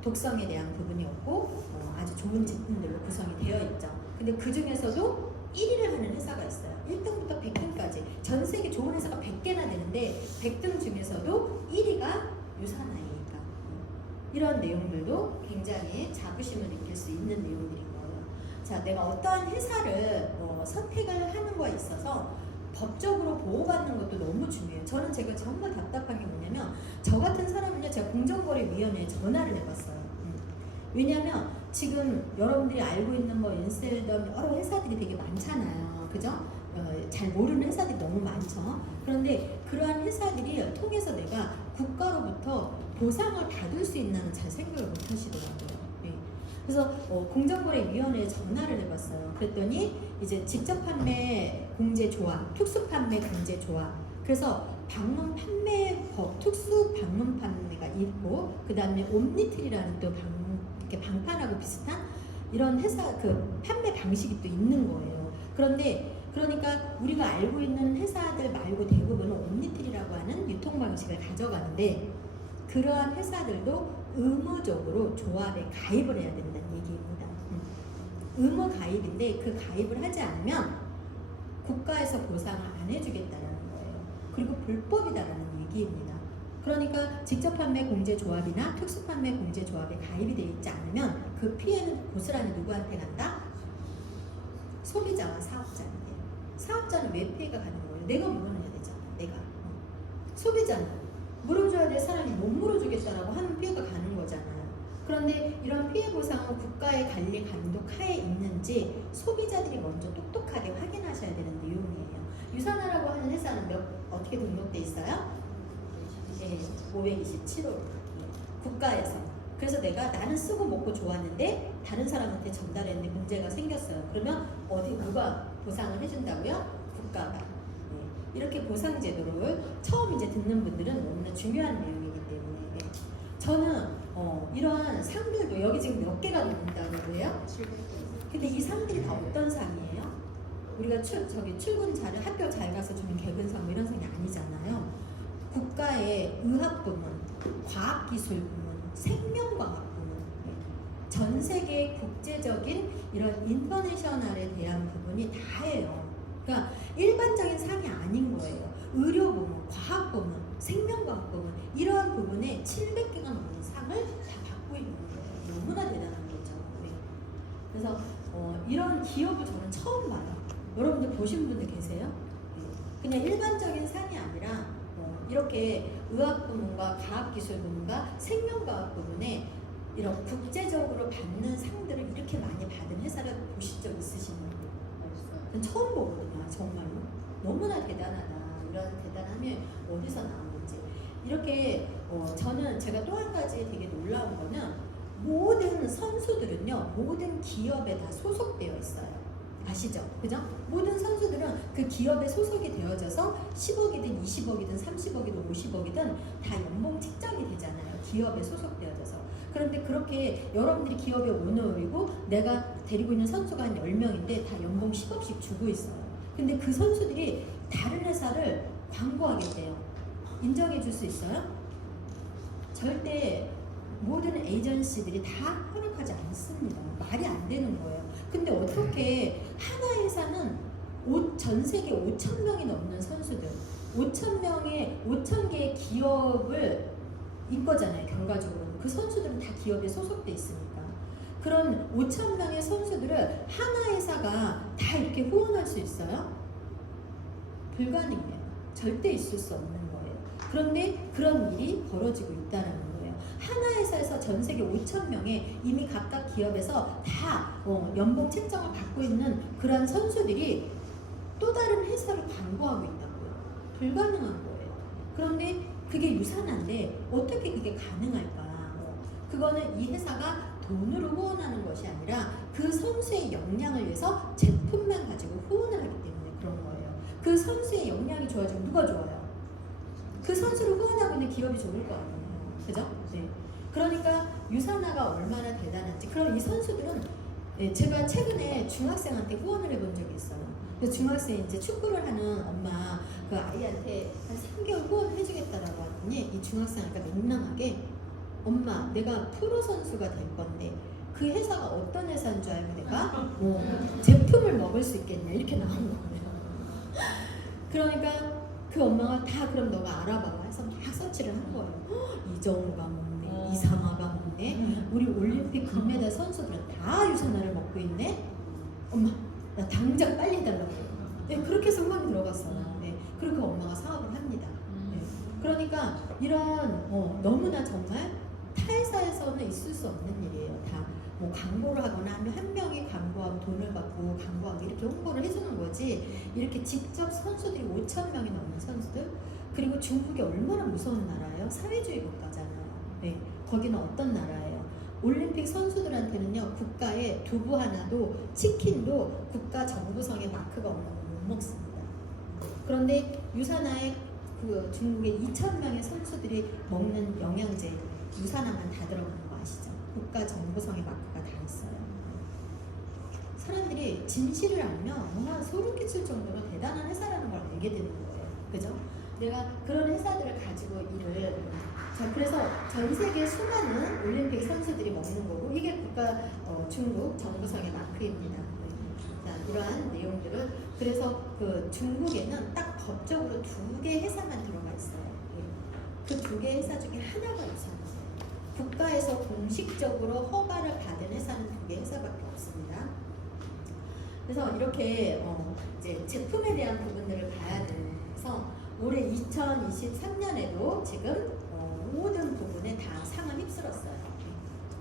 독성에 대한 부분이 없고 아주 좋은 제품들로 구성이 되어 있죠. 근데 그 중에서도 1위를 하는 회사가 있어요. 1등부터 100등까지 전 세계 좋은 회사가 100개나 되는데 100등 중에서도 1위가 유산화이니까 이런 내용들도 굉장히 자부심을 느낄 수 있는 내용들인 거예요. 자, 내가 어떠한 회사를 선택을 하는 거에 있어서 법적으로 보호받는 것도 너무 중요해요. 제가 정말 답답한 게 뭐냐면 저 같은 사람은요, 제가 공정거래위원회에 전화를 해봤어요. 왜냐하면 지금 여러분들이 알고 있는 인셀덤 여러 회사들이 되게 많잖아요. 그죠? 잘 모르는 회사들이 너무 많죠. 그런데 그러한 회사들이 통해서 내가 국가로부터 보상을 받을 수 있나는 잘 생각을 못 하시더라고요. 그래서 공정거래위원회에 전화를 해봤어요. 그랬더니 이제 직접 판매 공제 조합, 특수 판매 공제 조합, 그래서 방문 판매법, 특수 방문 판매가 있고, 그 다음에 옴니트리라는 또 이렇게 방판하고 비슷한 이런 회사 그 판매 방식이 또 있는 거예요. 그러니까 우리가 알고 있는 회사들 말고 대부분은 옴니트리라고 하는 유통 방식을 가져가는데, 그러한 회사들도 의무적으로 조합에 가입을 해야 된다는 얘기입니다. 의무 가입인데 그 가입을 하지 않으면 국가에서 보상을 안 해주겠다는 거예요. 그리고 불법이다라는 얘기입니다. 그러니까 직접 판매 공제 조합이나 특수 판매 공제 조합에 가입이 되어 있지 않으면 그 피해는 고스란히 누구한테 간다? 소비자와 사업자인데, 사업자는 왜 피해가 가는 거예요? 내가 물어내야 되잖아. 내가 소비자는 물어줘야 될 사람이 못 물어주겠다라고 하는 피해가 가는 거잖아요. 그런데 이런 피해 보상은 국가의 관리 감독 하에 있는지 소비자들이 먼저 똑똑하게 확인하셔야 되는 내용이에요. 유산화라고 하는 회사는 어떻게 등록돼 있어요? 527호 국가에서. 그래서 나는 쓰고 먹고 좋았는데 다른 사람한테 전달했는데 문제가 생겼어요. 그러면 누가 보상을 해준다고요? 국가가. 이렇게 보상 제도를 처음 이제 듣는 분들은 너무나 중요한 내용이기 때문에 저는 이런 상들도 여기 지금 몇 개가 나온다고 그래요? 근데 이 상들이 다 어떤 상이에요? 우리가 출근 잘 학교 잘 가서 주는 개근상 뭐 이런 상이 아니잖아요. 국가의 의학 부문, 과학기술 부문, 생명과학 부문, 전 세계 국제적인 이런 인터내셔널에 대한 부분이 다예요. 그러니까 일반적인 상이 아닌 거예요. 의료 부문, 과학 부문, 생명과학 부문 이러한 부분에 700개가 넘는 상을 다 받고 있는 거예요. 너무나 대단한 거죠. 네. 그래서 이런 기업을 저는 처음 봐요. 여러분들 보신 분들 계세요? 네. 그냥 일반적인 상이 아니라 이렇게 의학 부문과 과학기술 부문과 생명과학 부문에 이런 국제적으로 받는 상들을 이렇게 많이 받은 회사를 보신 적 있으신 분들? 전 처음 보거든요. 정말로 너무나 대단하다. 이런 대단함이 어디서 나오는지 이렇게 저는 제가 또 한 가지 되게 놀라운 거는 모든 선수들은요 모든 기업에 다 소속되어 있어요. 아시죠? 그죠? 모든 선수들은 그 기업에 소속이 되어져서 10억이든 20억이든 30억이든 50억이든 다 연봉 책정이 되잖아요. 기업에 소속되어져서. 그런데 그렇게 여러분들이 기업의 오너이고 내가 데리고 있는 선수가 한 10명인데 다 연봉 10억씩 주고 있어요. 근데 그 선수들이 다른 회사를 광고하겠대요. 인정해 줄 수 있어요? 절대 모든 에이전시들이 다 허락하지 않습니다. 말이 안 되는 거예요. 근데 어떻게 하나 회사는 전 세계 5,000명이 넘는 선수들 5,000개의 기업을 인 거잖아요. 결과적으로는 그 선수들은 다 기업에 소속돼 있으니까 그런 5,000명의 선수들을 하나 회사가 다 이렇게 후원할 수 있어요? 불가능해요. 절대 있을 수 없는 거예요. 그런데 그런 일이 벌어지고 있다는 거예요. 하나 회사에서 전 세계 5,000명의 이미 각각 기업에서 다 연봉 책정을 받고 있는 그런 선수들이 또 다른 회사를 광고하고 있다고요. 불가능한 거예요. 그런데 그게 유산한데 어떻게 그게 가능할까? 그거는 이 회사가 돈으로 후원하는 것이 아니라 그 선수의 역량을 위해서 제품만 가지고 후원을 하기 때문에 그런 거예요. 그 선수의 역량이 좋아지면 누가 좋아요? 그 선수를 후원하고 있는 기업이 좋을 거 아니에요. 그죠? 네. 그러니까 유산화가 얼마나 대단한지. 그럼 이 선수들은 제가 최근에 중학생한테 후원을 해본 적이 있어요. 그래서 중학생 이제 축구를 하는 엄마 그 아이한테 한 3개월 후원을 해주겠다라고 하더니 이 중학생이니까 냉랭하게 엄마 내가 프로 선수가 될 건데 그 회사가 어떤 회사인 줄 알고 내가 제품을 먹을 수 있겠냐 이렇게 나온 거예요. 그러니까 그 엄마가 다 그럼 너가 알아봐 해서 막 서치를 한 거예요. 이정우가 먹네, 이상화가 먹네, 우리 올림픽 금메달 선수들은 다 유산화를 먹고 있네. 엄마 나 당장 빨리 해달라고 해요. 네, 그렇게 해서 후원이 들어갔어요. 네, 그리고 그 엄마가 사업을 합니다. 네, 그러니까 이런 너무나 정말 타회사에서는 있을 수 없는 일이에요. 다 뭐 광고를 하거나 하면 한 명이 광고하고 돈을 받고 광고하고 이렇게 홍보를 해주는 거지 이렇게 직접 선수들이 5,000명이 넘는 선수들 그리고 중국이 얼마나 무서운 나라예요? 사회주의 국가잖아요. 네, 거기는 어떤 나라예요? 올림픽 선수들한테는요 국가의 두부 하나도 치킨도 국가 정부성의 마크가 없는 거 못 먹습니다. 그런데 유산화의 그 중국의 2,000명의 선수들이 먹는 영양제 유산화만 다 들어가는 거 아시죠? 국가 정부성의 마크가 다 있어요. 사람들이 진실을 알면 정말 소름 끼칠 정도로 대단한 회사라는 걸 알게 되는 거예요. 그죠? 내가 그런 회사들을 가지고 일을 자 그래서 전 세계 수많은 올림픽 선수들이 먹는 거고 이게 국가 중국 정부성의 마크입니다. 자 이러한 내용들을 그래서 그 중국에는 딱 법적으로 2개 회사만 들어가 있어요. 그 2개 회사 중에 하나가 유산화예요. 국가에서 공식적으로 허가를 받은 회사는 2개 회사밖에 없습니다. 그래서 이렇게 이제 제품에 대한 부분들을 봐야 돼서 올해 2023년에도 지금 모든 부분에 다 상을 휩쓸었어요.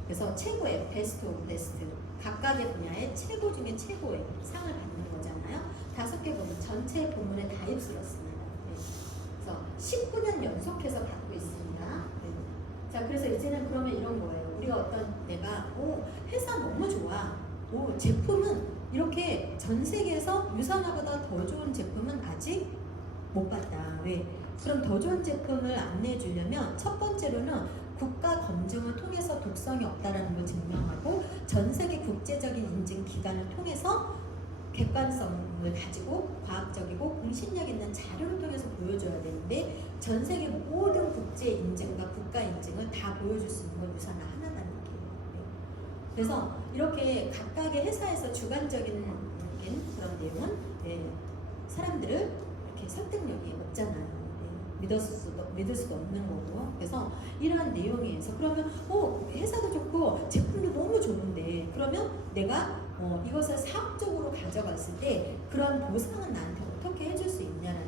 그래서 최고의 베스트 오브 베스트 각각의 분야의 최고 중에 최고의 상을 받는 거잖아요. 5개 부문 전체 부문에 다 휩쓸었습니다. 그래서 19년 연속해서 받고 있습니다. 자 그래서 이제는 그러면 이런 거예요. 우리가 내가 회사 너무 좋아. 제품은 이렇게 전 세계에서 유산화보다 더 좋은 제품은 아직 못 봤다. 왜? 그럼 더 좋은 제품을 안내해 주려면 첫 번째로는 국가 검증을 통해서 독성이 없다라는 걸 증명하고 전 세계 국제적인 인증 기관을 통해서 객관성을 가지고 과학적이고 공신력 있는 자료를 통해서 보여줘야 되는데 전 세계 모든 국제 인증과 국가 인증을 다 보여줄 수 있는 건 유산화 하나라는 얘기예요. 그래서 이렇게 각각의 회사에서 주관적인 그런 내용은 사람들을 이렇게 설득력이 없잖아요. 믿을 수도 없는 거고. 그래서 이러한 내용에 의해서 그러면 회사도 좋고 제품도 너무 좋은데 그러면 내가 이것을 사업적으로 가져갔을 때 그런 보상은 나한테 어떻게 해줄 수 있냐는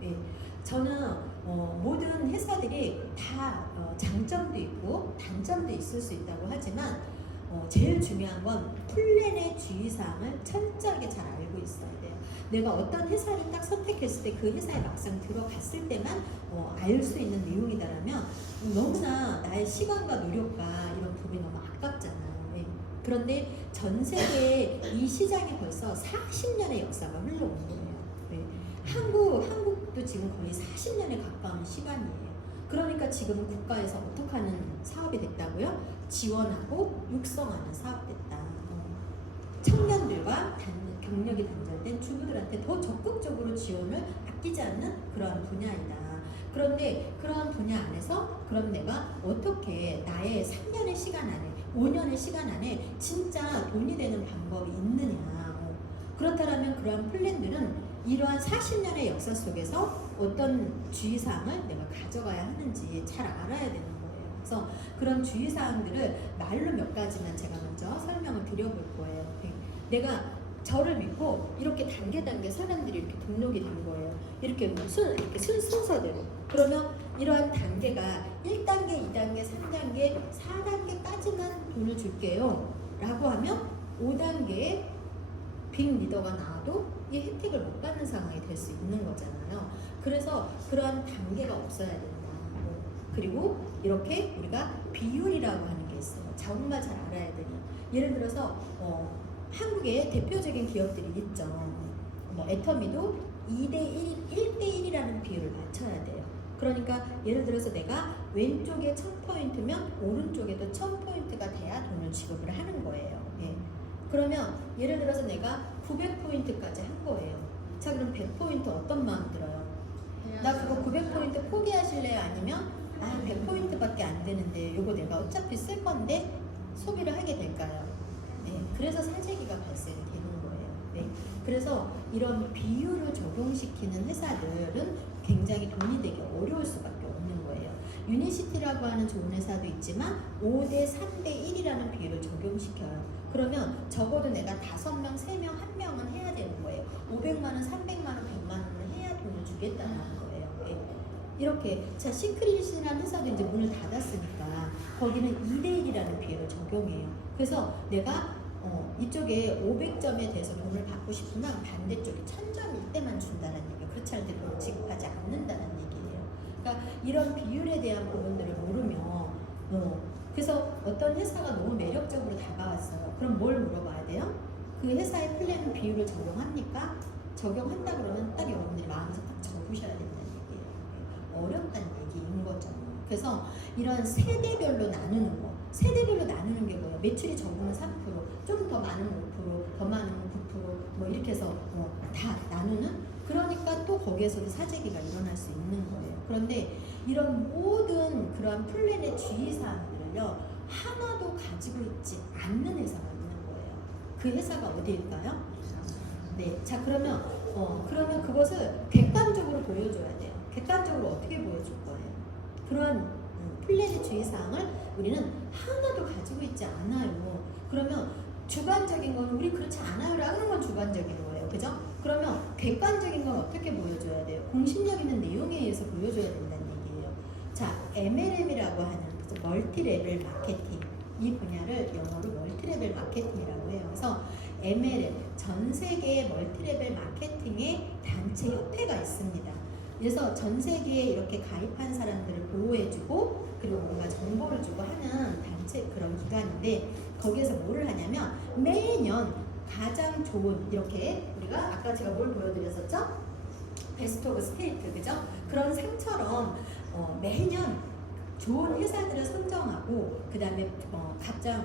거예요. 저는 모든 회사들이 다 장점도 있고 단점도 있을 수 있다고 하지만 제일 중요한 건 플랜의 주의사항을 철저하게 잘 알고 있어야 돼요. 내가 어떤 회사를 딱 선택했을 때 그 회사에 막상 들어갔을 때만 알 수 있는 내용이다라면 너무나 나의 시간과 노력과 이런 부분이 너무 아깝잖아요. 그런데 전 세계 이 시장이 벌써 40년의 역사가 흘러온 거예요. 한국도 지금 거의 40년에 가까운 시간이에요. 그러니까 지금 국가에서 어떻게 하는 사업이 됐다고요? 지원하고 육성하는 사업 됐다. 청년들과 경력이 단절된 주부들한테 더 적극적으로 지원을 아끼지 않는 그러한 분야이다. 그런데 그러한 분야 안에서 그럼 내가 어떻게 나의 3년의 시간 안에 5년의 시간 안에 진짜 돈이 되는 방법이 있느냐. 그렇다면 그러한 플랜들은 이러한 40년의 역사 속에서 어떤 주의사항을 내가 가져가야 하는지 잘 알아야 되는 거예요. 그래서 그런 주의사항들을 말로 몇 가지만 제가 먼저 설명을 드려볼 거예요. 내가 저를 믿고 이렇게 단계 사람들이 이렇게 등록이 된 거예요. 이렇게 순서대로. 그러면 이러한 단계가 1단계, 2단계, 3단계, 4단계까지만 돈을 줄게요. 라고 하면 5단계에 빅 리더가 나와도 이 혜택을 못 받는 상황이 될 수 있는 거잖아요. 그래서 그러한 단계가 없어야 된다. 그리고 이렇게 우리가 비율이라고 하는 게 있어요. 정말 잘 알아야 되는. 예를 들어서 한국의 대표적인 기업들이 있죠. 애터미도 2대1, 1대1이라는 비율을 맞춰야 돼요. 그러니까 예를 들어서 내가 왼쪽에 1000포인트면 오른쪽에도 1000포인트가 돼야 돈을 지급을 하는 거예요. 그러면 예를 들어서 내가 900포인트까지 한 거예요. 자, 그럼 100포인트 어떤 마음 들어요? 나 그거 900포인트 포기하실래요? 아니면 100포인트밖에 안 되는데 이거 내가 어차피 쓸 건데 소비를 하게 될까요? 그래서 사재기가 발생이 되는 거예요. 그래서 이런 비율을 적용시키는 회사들은 굉장히 돈이 되게 어려울 수밖에 없는 거예요. 유니시티라고 하는 좋은 회사도 있지만 5대 3대 1이라는 비율을 적용시켜요. 그러면 적어도 내가 5명, 3명, 1명은 해야 되는 거예요. 500만 원, 300만 원, 100만 원을 해야 돈을 주겠다는 거예요. 이렇게 자 시크릿이라는 회사도 이제 문을 닫았으니까 거기는 2대1이라는 비율을 적용해요. 그래서 내가 이쪽에 500점에 대해서 돈을 받고 싶으면 반대쪽에 1000점일 때만 준다는 얘기예요. 그렇지 않을 때 돈을 지급하지 않는다는 얘기예요. 그러니까 이런 비율에 대한 부분들을 모르면 그래서 어떤 회사가 너무 매력적으로 다가왔어요. 그럼 뭘 물어봐야 돼요? 그 회사의 플랜 비율을 적용합니까? 적용한다 그러면 딱 여러분들이 마음에서 딱 적으셔야 된다는 얘기예요. 어렵다는 얘기인 거죠. 그래서 이런 세대별로 나누는 거. 세대별로 나누는 게 뭐예요? 매출이 적으면 3%, 좀 더 많으면 5%, 더 많으면 9%, 뭐 이렇게 해서 다 나누는? 그러니까 또 거기에서도 사재기가 일어날 수 있는 거예요. 그런데 이런 모든 그런 플랜의 주의사항들을요, 하나도 가지고 있지 않는 회사가 있는 거예요. 그 회사가 어디일까요? 네. 자, 그러면 그것을 객관적으로 보여줘야 돼요. 객관적으로 어떻게 보여줄 거예요? 그런 플랜의 주의사항을 우리는 하나도 가지고 있지 않아요. 그러면 주관적인 건 우리 그렇지 않아요라는 건 주관적인 거예요. 그죠? 그러면 객관적인 건 어떻게 보여줘야 돼요? 공신력 있는 내용에 의해서 보여줘야 된다는 얘기예요. 자, MLM이라고 하는 멀티레벨 마케팅, 이 분야를 영어로 멀티레벨 마케팅이라고 해요. 그래서 MLM, 전 세계의 멀티레벨 마케팅의 단체 협회가 있습니다. 그래서 전 세계에 이렇게 가입한 사람들을 보호해주고 그리고 뭔가 정보를 주고 하는 단체 그런 기관인데, 거기에서 뭐를 하냐면 매년 가장 좋은, 이렇게 우리가 아까 제가 뭘 보여드렸었죠? 베스트 오브 스테이트, 그죠? 그런 상처럼 매년 좋은 회사들을 선정하고 그 다음에 각자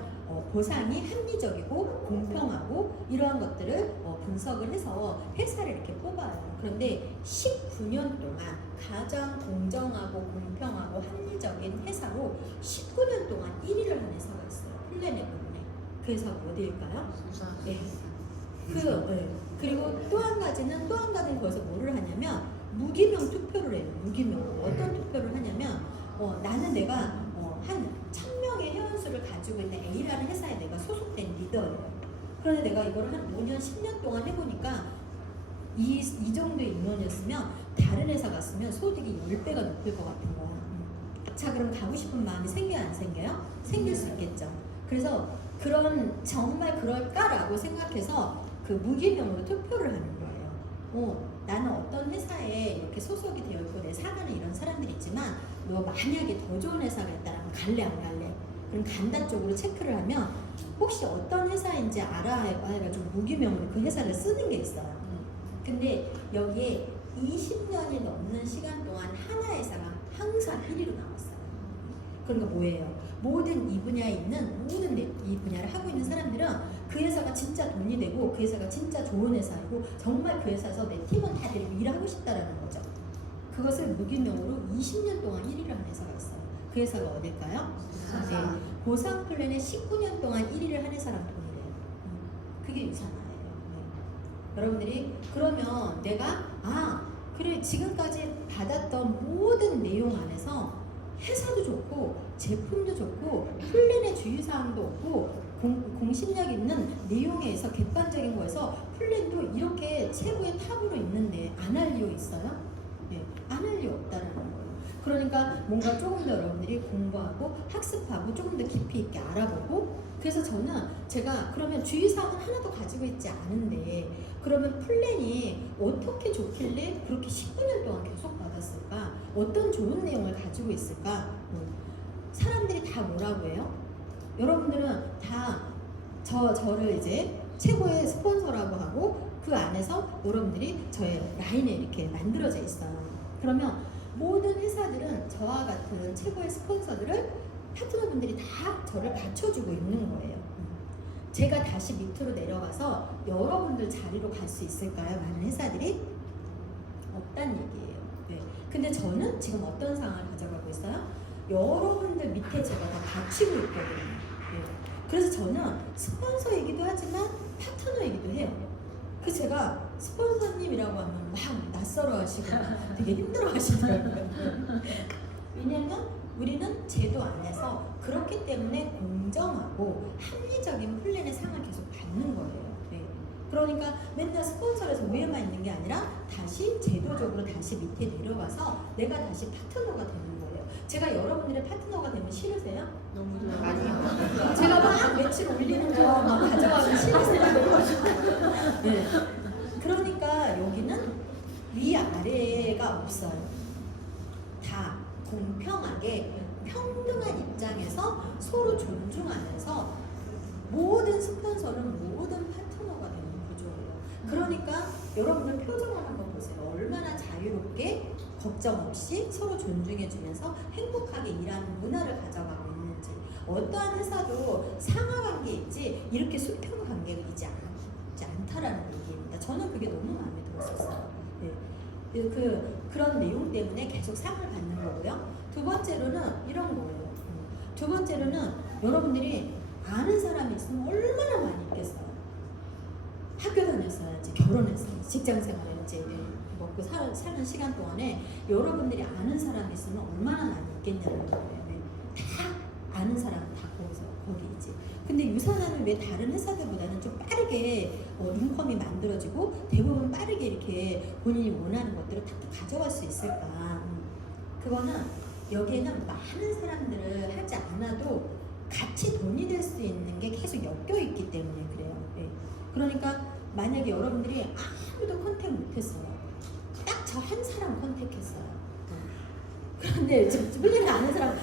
보상이 합리적이고 공평하고 이러한 것들을 분석을 해서 회사를 이렇게 뽑아요. 그런데 19년 동안 가장 공정하고 공평하고 합리적인 회사로 19년 동안 1위를 한 회사가 있어요. 플래닛 부분에. 그 회사가 어디일까요? 네. 그리고 또 한 가지는 거기서 뭐를 하냐면 무기명 투표를 해요. 무기명. 어떤 투표를 하냐면 나는 내가 한 1000명의 회원수를 가지고 있는 A라는 회사에 내가 소속된 리더예요. 그런데 내가 이걸 한 5년, 10년 동안 해보니까 이 정도의 인원이었으면 다른 회사 갔으면 소득이 10배가 높을 것 같은 거야. 자, 그럼 가고 싶은 마음이 생겨요, 안 생겨요? 생길 수 있겠죠. 그래서 정말 그럴까라고 생각해서 그 무기명으로 투표를 하는 거예요. 나는 어떤 회사에 이렇게 소속이 되어 있고 내 사가는 이런 사람들이 있지만 너 만약에 더 좋은 회사가 있다면 갈래 안 갈래? 그럼 간다 쪽으로 체크를 하면 혹시 어떤 회사인지 알아가지고 무기명으로 그 회사를 쓰는 게 있어요. 근데 여기에 20년이 넘는 시간 동안 하나 회사가 항상 1위로 나왔어요. 그러니까 뭐예요? 모든 이 분야에 있는 모든 이 분야를 하고 있는 사람들은 그 회사가 진짜 돈이 되고 그 회사가 진짜 좋은 회사이고 정말 그 회사에서 내 팀은 다 데리고 일하고 싶다라는 거죠. 그것을 무기명으로 20년 동안 1위를 한 회사가 있어요. 그 회사가 어딜까요? 네. 보상 플랜에 19년 동안 1위를 한 회사랑 동일해요. 그게 유산화예요. 네. 여러분들이 그러면 내가 그래 지금까지 받았던 모든 내용 안에서 회사도 좋고 제품도 좋고 플랜의 주의사항도 없고 공신력 있는 내용에 의해서 객관적인 거에서 플랜도 이렇게 최고의 탑으로 있는데 안 할 이유 있어요? 네, 안 할 이유 없다는 거예요. 그러니까 뭔가 조금 더 여러분들이 공부하고 학습하고 조금 더 깊이 있게 알아보고 그래서 제가 그러면 주의사항은 하나도 가지고 있지 않은데 그러면 플랜이 어떻게 좋길래 그렇게 19년 동안 계속 받았을까? 어떤 좋은 내용을 가지고 있을까? 사람들이 다 뭐라고 해요? 여러분들은 다 저를 이제 최고의 스폰서라고 하고 그 안에서 여러분들이 저의 라인에 이렇게 만들어져 있어요. 그러면 모든 회사들은 저와 같은 최고의 스폰서들을 파트너분들이 다 저를 받쳐주고 있는 거예요. 제가 다시 밑으로 내려가서 여러분들 자리로 갈 수 있을까요? 많은 회사들이 없다는 얘기예요. 네. 근데 저는 지금 어떤 상황을 가져가고 있어요? 여러분들 밑에 제가 다 받치고 있거든요. 네. 그래서 저는 스폰서이기도 하지만 파트너이기도 해요. 그 제가 스폰서님이라고 하면 막 낯설어 하시고 되게 힘들어 하시더라고요. 왜냐면 우리는 제도 안에서 그렇기 때문에 공정하고 합리적인 플랜의 상을 계속 받는 거예요. 네. 그러니까 맨날 스폰서에서 위에만 있는 게 아니라 다시 제도적으로 다시 밑에 내려가서 내가 다시 파트너가 되는 거예요. 제가 여러분들의 파트너가 되면 싫으세요? 너무 많이 제가 막 매출 올리는 거 막 가져가면 싫으세요? 네. 그러니까 여기는 위아래가 없어요. 다 공평하게 평등한 입장에서 서로 존중하면서 모든 스폰서는 모든 파트너가 되는 구조예요. 그러니까 여러분들 표정을 한번 보세요. 얼마나 자유롭게 걱정 없이 서로 존중해주면서 행복하게 일하는 문화를 가져가고 있는지. 어떠한 회사도 상하관계 있지 이렇게 수평 관계가 있지 않다라는 얘기입니다. 저는 그게 너무 마음에 들었었어요. 네. 그런 내용 때문에 계속 상을 받는 거고요. 두 번째로는 이런 거예요. 두 번째로는 여러분들이 아는 사람이 있으면 얼마나 많이 있겠어요. 학교 다녔어야지, 결혼했어야지, 직장 생활했지, 먹고 사는 시간 동안에 여러분들이 아는 사람이 있으면 얼마나 많이 있겠냐는 거예요. 네. 다 아는 사람 다 거기지. 근데 유산화는 왜 다른 회사들보다는 좀 빠르게 인컴이 만들어지고 대부분 빠르게 이렇게 본인이 원하는 것들을 다 가져갈 수 있을까? 그거는 여기에는 많은 사람들을 하지 않아도 같이 돈이 될 수 있는 게 계속 엮여 있기 때문에 그래요. 네. 그러니까 만약에 여러분들이 아무도 컨택 못했어요. 딱 저 한 사람 컨택했어요. 그런데 주변에 아는 사람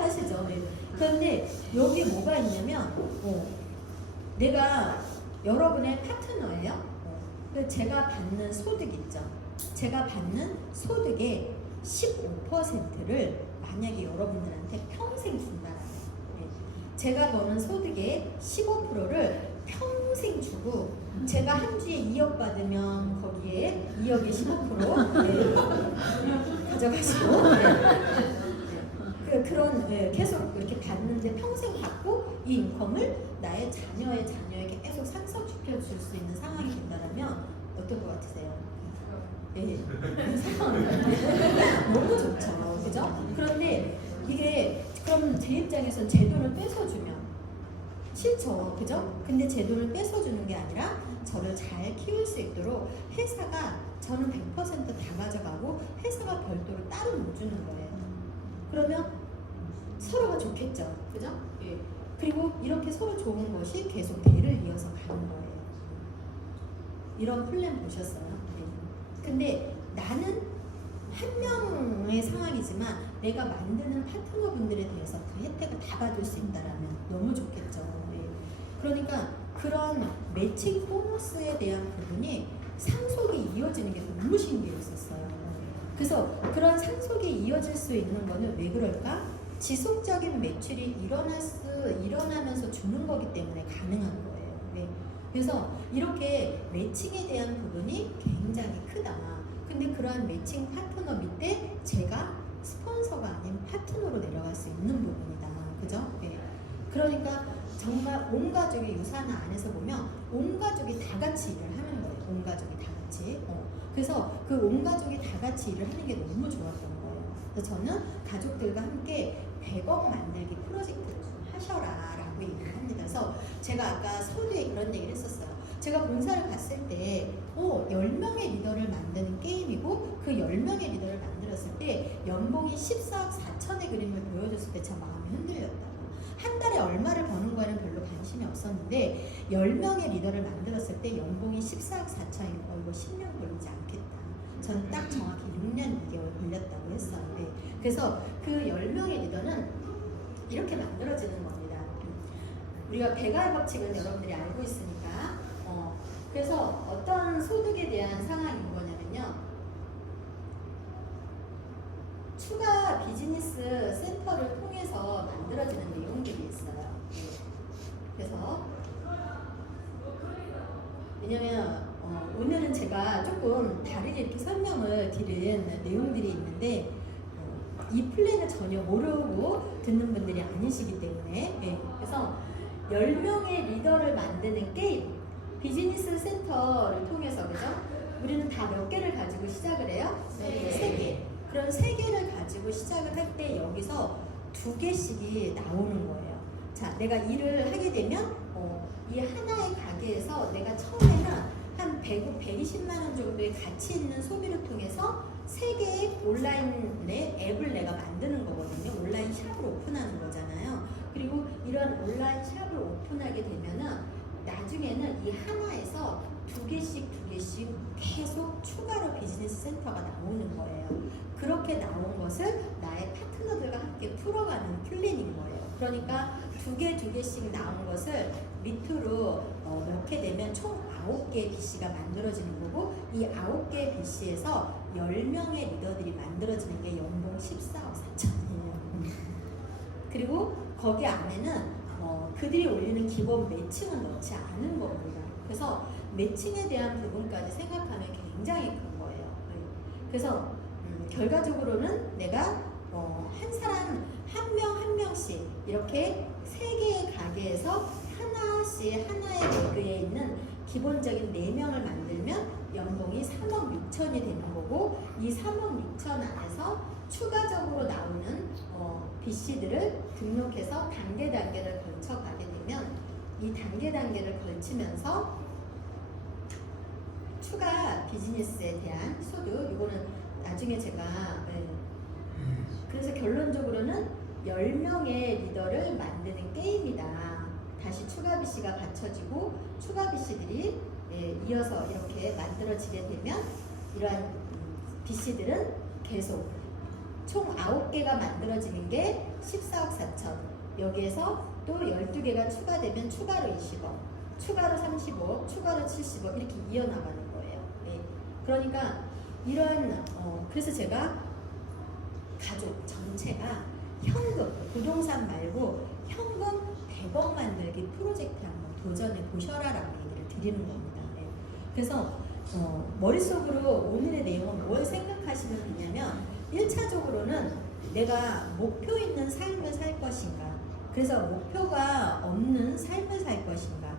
하시죠. 네. 그런데 여기에 뭐가 있냐면 내가 여러분의 파트너예요. 제가 받는 소득 있죠. 제가 받는 소득의 15%를 만약에 여러분들한테 평생 준다라면 제가 버는 소득의 15%를 평생 주고 제가 한 주에 2억 받으면 거기에 2억의 15% 가져가시고 그런 계속 이렇게 받는데 평생 받고 이 인컴을 나의 자녀에게 계속 상속시켜 줄 수 있는 상황이 된다면 어떨 것 같으세요? 네. 너무 좋죠. 그죠? 그런데 이게 그럼 제 입장에서는 제 돈을 뺏어주면 싫죠. 그죠? 근데 제 돈을 뺏어주는 게 아니라 저를 잘 키울 수 있도록 회사가 저는 100%다 가져가고 회사가 별도로 따로 못 주는 거예요. 그러면 서로가 좋겠죠. 그죠? 예. 그리고 이렇게 서로 좋은 것이 계속 대를 이어서 가는 거예요. 이런 플랜 보셨어요? 네. 근데 나는 한 명의 상황이지만 내가 만드는 파트너분들에 대해서 그 혜택을 다 받을 수 있다면 너무 좋겠죠. 네. 그러니까 그런 매칭 보너스에 대한 부분이 상속이 이어지는 게 너무 신기했었어요. 그래서 그런 상속이 이어질 수 있는 거는 왜 그럴까? 지속적인 매출이 일어나면서 주는 거기 때문에 가능한 거예요. 네. 그래서 이렇게 매칭에 대한 부분이 굉장히 크다. 근데 그러한 매칭 파트너 밑에 제가 스폰서가 아닌 파트너로 내려갈 수 있는 부분이다. 그죠? 네. 그러니까 정말 온 가족의 유산 안에서 보면 온 가족이 다 같이 일을 하는 거예요. 온 가족이 다 같이. 그래서 그 온 가족이 다 같이 일을 하는 게 너무 좋았던 거예요. 그래서 저는 가족들과 함께 100억 만들기 프로젝트를 좀 하셔라 라고 얘기를 합니다. 그래서 제가 아까 서두에 이런 얘기를 했었어요. 제가 본사를 갔을 때 10명의 리더를 만드는 게임이고 그 10명의 리더를 만들었을 때 연봉이 14억 4천의 그림을 보여줬을 때 제 마음이 흔들렸다고. 한 달에 얼마를 버는 거에는 별로 관심이 없었는데 10명의 리더를 만들었을 때 연봉이 14억 4천인 거 이거 10년 걸리지 않겠다. 저는 딱 정확히 6년 2개월 걸렸다고 했어요. 네. 그래서 그 10명의 리더는 이렇게 만들어지는 겁니다. 우리가 배가의 법칙을 여러분들이 알고 있으니까 그래서 어떤 소득에 대한 상황인 거냐면요. 추가 비즈니스 센터를 통해서 만들어지는 내용들이 있어요. 그래서 왜냐면 오늘은 제가 조금 다르게 이렇게 설명을 드린 내용들이 있는데 이 플랜을 전혀 모르고 듣는 분들이 아니시기 때문에 그래서 10명의 리더를 만드는 게임 비즈니스 센터를 통해서 그죠? 우리는 다 몇 개를 가지고 시작을 해요? 3개. 그럼 3개를 가지고 시작을 할 때 여기서 2개씩이 나오는 거예요. 자, 내가 일을 하게 되면 이 하나의 가게에서 내가 처음에는 한 120만 원 정도의 가치 있는 소비를 통해서 3개의 온라인의 앱을 내가 만드는 거거든요. 온라인 샵을 오픈하는 거잖아요. 그리고 이런 온라인 샵을 오픈하게 되면은 나중에는 이 하나에서 2개씩 계속 추가로 비즈니스 센터가 나오는 거예요. 그렇게 나온 것을 나의 파트너들과 함께 풀어가는 플랜인 거예요. 그러니까 2개씩 나온 것을 밑으로 넣게 되면 총 9개의 BC가 만들어지는 거고 이 9개의 BC에서 10명의 리더들이 만들어지는 게 연봉 14억 4천이에요. 그리고 거기 안에는 그들이 올리는 기본 매칭은 넣지 않은 겁니다. 그래서 매칭에 대한 부분까지 생각하면 굉장히 큰 거예요. 그래서 결과적으로는 내가 한 사람 한 명씩 이렇게 3개의 가게에서 하나씩 하나의 레그에 있는 기본적인 4명을 만들면 연봉이 3억 6천이 되는 거고 이 3억 6천 안에서 추가적으로 나오는 BC들을 등록해서 단계를 걸쳐가게 되면 이 단계를 걸치면서 추가 비즈니스에 대한 소득 이거는 나중에 제가 그래서 결론적으로는 10명의 리더를 만드는 게임이다. 다시 추가 BC가 받쳐지고 추가 BC들이 이어서 이렇게 만들어지게 되면 이러한 BC들은 계속 총 9개가 만들어지는 게 14억 4천 여기에서 또 12개가 추가되면 추가로 20억 추가로 35억 추가로 70억 이렇게 이어나가는 거예요. 그러니까 이런 그래서 제가 가족 전체가 현금, 부동산 말고 현금 100억 만들기 프로젝트 한번 도전해 보셔라라고 얘기를 드리는 겁니다. 네. 그래서 머릿속으로 오늘의 내용은 뭘 생각하시면 되냐면 1차적으로는 내가 목표 있는 삶을 살 것인가, 그래서 목표가 없는 삶을 살 것인가,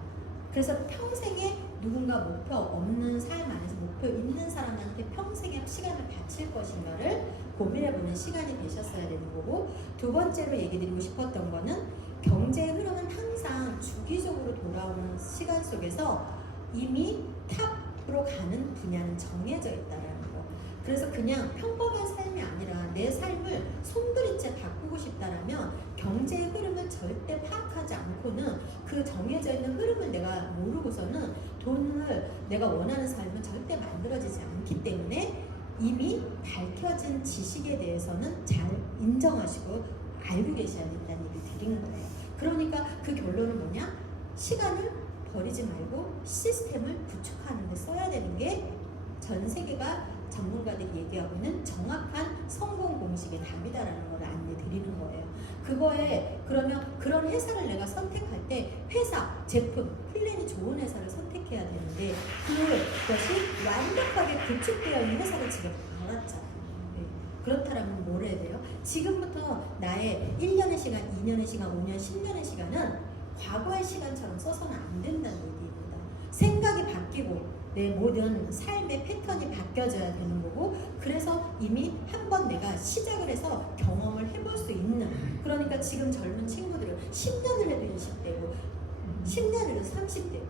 그래서 평생에 누군가 목표 없는 삶 안에서 목표 있는 사람한테 평생의 시간을 바칠 것인가를 고민해보는 시간이 되셨어야 되는 거고, 두 번째로 얘기 드리고 싶었던 거는 경제의 흐름은 항상 주기적으로 돌아오는 시간 속에서 이미 탑으로 가는 분야는 정해져 있다는 거. 그래서 그냥 평범한 삶이 아니라 내 삶을 손들이째 바꾸고 싶다라면 경제의 흐름을 절대 파악하지 않고는 그 정해져 있는 흐름을 내가 모르고서는 돈을 내가 원하는 삶은 절대 만들어지지 않기 때문에 이미 밝혀진 지식에 대해서는 잘 인정하시고 알고 계셔야 된다는 얘기를 드리는 거예요. 그러니까 그 결론은 뭐냐? 시간을 버리지 말고 시스템을 구축하는 데 써야 되는 게 전 세계가 전문가들이 얘기하고 있는 정확한 성공 공식의 답이다라는 걸 안내 드리는 거예요. 그거에 그러면 그런 회사를 내가 선택할 때 회사, 제품, 플랜이 좋은 회사를 선택해야 되는데 그것이 완벽하게 구축되어 있는 회사를 지금 알았잖아요. 네. 그렇다면 뭘 해야 돼요? 지금부터 나의 1년의 시간, 2년의 시간, 5년, 10년의 시간은 과거의 시간처럼 써서는 안 된다는 얘기입니다. 생각이 바뀌고 내 모든 삶의 패턴이 바뀌어져야 되는 거고, 그래서 이미 한번 내가 시작을 해서 경험을 해볼 수 있는, 그러니까 지금 젊은 친구들은 10년을 해도 20대고 10년을 해도 30대고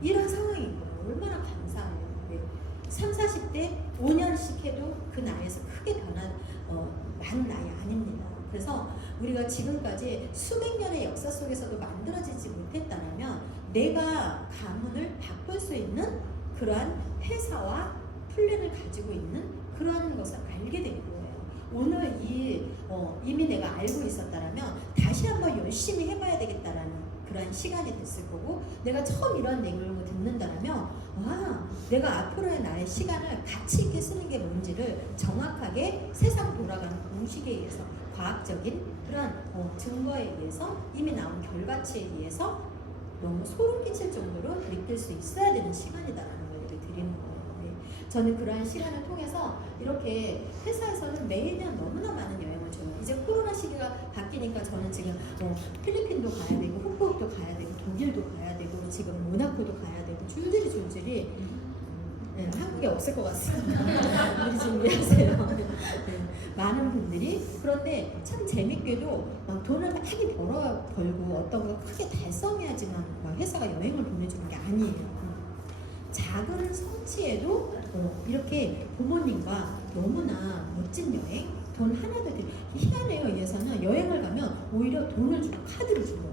이런 상황인 거예요. 얼마나 감사해요. 네. 30, 40대 5년씩 해도 그 나이에서 크게 변한 많은 나이 아닙니다. 그래서 우리가 지금까지 수백 년의 역사 속에서도 만들어지지 못했다면 내가 가문을 바꿀 수 있는 그러한 회사와 플랜을 가지고 있는 그러한 것을 알게 된 거예요. 오늘 이미 내가 알고 있었다면 다시 한번 열심히 해봐야 되겠다라는 그러한 시간이 됐을 거고, 내가 처음 이런 내용을 듣는다면 와, 내가 앞으로의 나의 시간을 가치 있게 쓰는 게 뭔지를 정확하게 세상 돌아가는 공식에 의해서 과학적인 그런 증거에 의해서 이미 나온 결과치에 의해서 너무 소름 끼칠 정도로 느낄 수 있어야 되는 시간이다라는 걸 드리는 거예요. 네. 저는 그러한 시간을 통해서 이렇게 회사에서는 매년 너무나 많은 여행을 줘요. 이제 코로나 시기가 바뀌니까 저는 지금 필리핀도 가야 되고 후쿠옥도 가야 되고 독일도 가야 되고 지금 모나코도 가야 되고 줄줄이 네, 한국에 없을 것 같습니다. 우리 준비하세요. 네. 많은 분들이. 그런데 참 재밌게도 돈을 많이 벌고 어떤 거 크게 달성해야지만 회사가 여행을 보내주는 게 아니에요. 작은 성취에도 이렇게 부모님과 너무나 멋진 여행, 돈 하나도 희한해요. 여기에서는 여행을 가면 오히려 돈을 주고 카드를 주고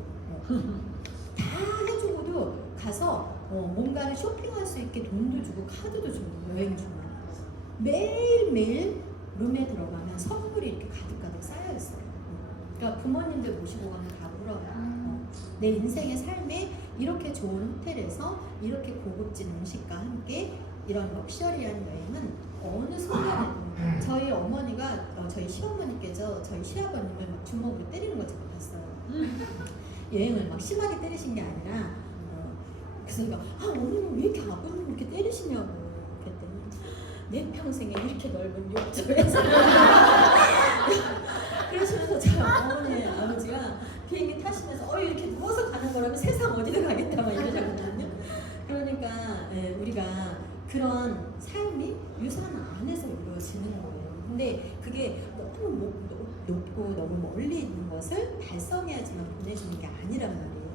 다 해주고도 가서 뭔가를 쇼핑할 수 있게 돈도 주고 카드도 주고 여행 주고 매일매일 룸에 들어가면 선물이 이렇게 가득가득 쌓여있어요. 그러니까 부모님들 모시고 가면 다 물어봐요. 내 인생의 삶에 이렇게 좋은 호텔에서 이렇게 고급진 음식과 함께 이런 럭셔리한 여행은 어느 순간에도 저희 어머니가 저희 시어머니께서 저희 시아버님을 막 주먹으로 때리는 거 제가 봤어요. 여행을 막 심하게 때리신 게 아니라 그래서 제가 어머님 왜 이렇게 아버님 이렇게 때리시냐고 그랬더니 내 평생에 이렇게 넓은 욕조에서 그러시면서 저희 어머니 아버지가 비행기 타시면서 이렇게 누워서 가는 거라면 세상 어디든 가겠다 막 이러셨거든요. 그러니까 우리가 그런 삶이 유산 안에서 이루어지는 거예요. 근데 그게 너무 높고 너무 멀리 있는 것을 달성해야지만 보내주는 게 아니란 말이에요.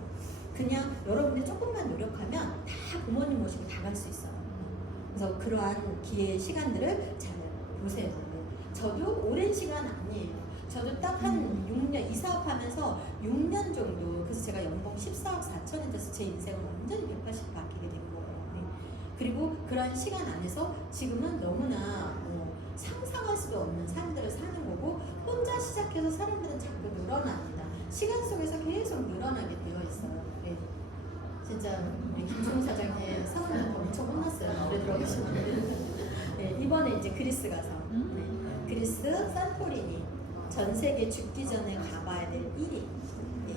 그냥 여러분이 조금만 노력하면 다 부모님 모시고 다 갈 수 있어요. 그래서 그러한 기회 시간들을 잘 보세요. 저도 오랜 시간 아니에요. 저도 딱 한 6년, 이 사업하면서 6년 정도, 그래서 제가 연봉 14억 4천이 돼서 제 인생은 완전히 180 바뀌게 된 거예요. 네. 그리고 그런 시간 안에서 지금은 너무나 상상할 수도 없는 삶들을 사는 거고, 혼자 시작해서 사람들은 자꾸 늘어납니다. 시간 속에서 계속 늘어나게 되어 있어요. 네. 진짜 김종우 사장님 사원한테 엄청 혼났어요. 노래 들어보시면. 네, 이번에 이제 그리스 가서 그리스 산토리니 전 세계 죽기 전에 가봐야 될 1위. 예.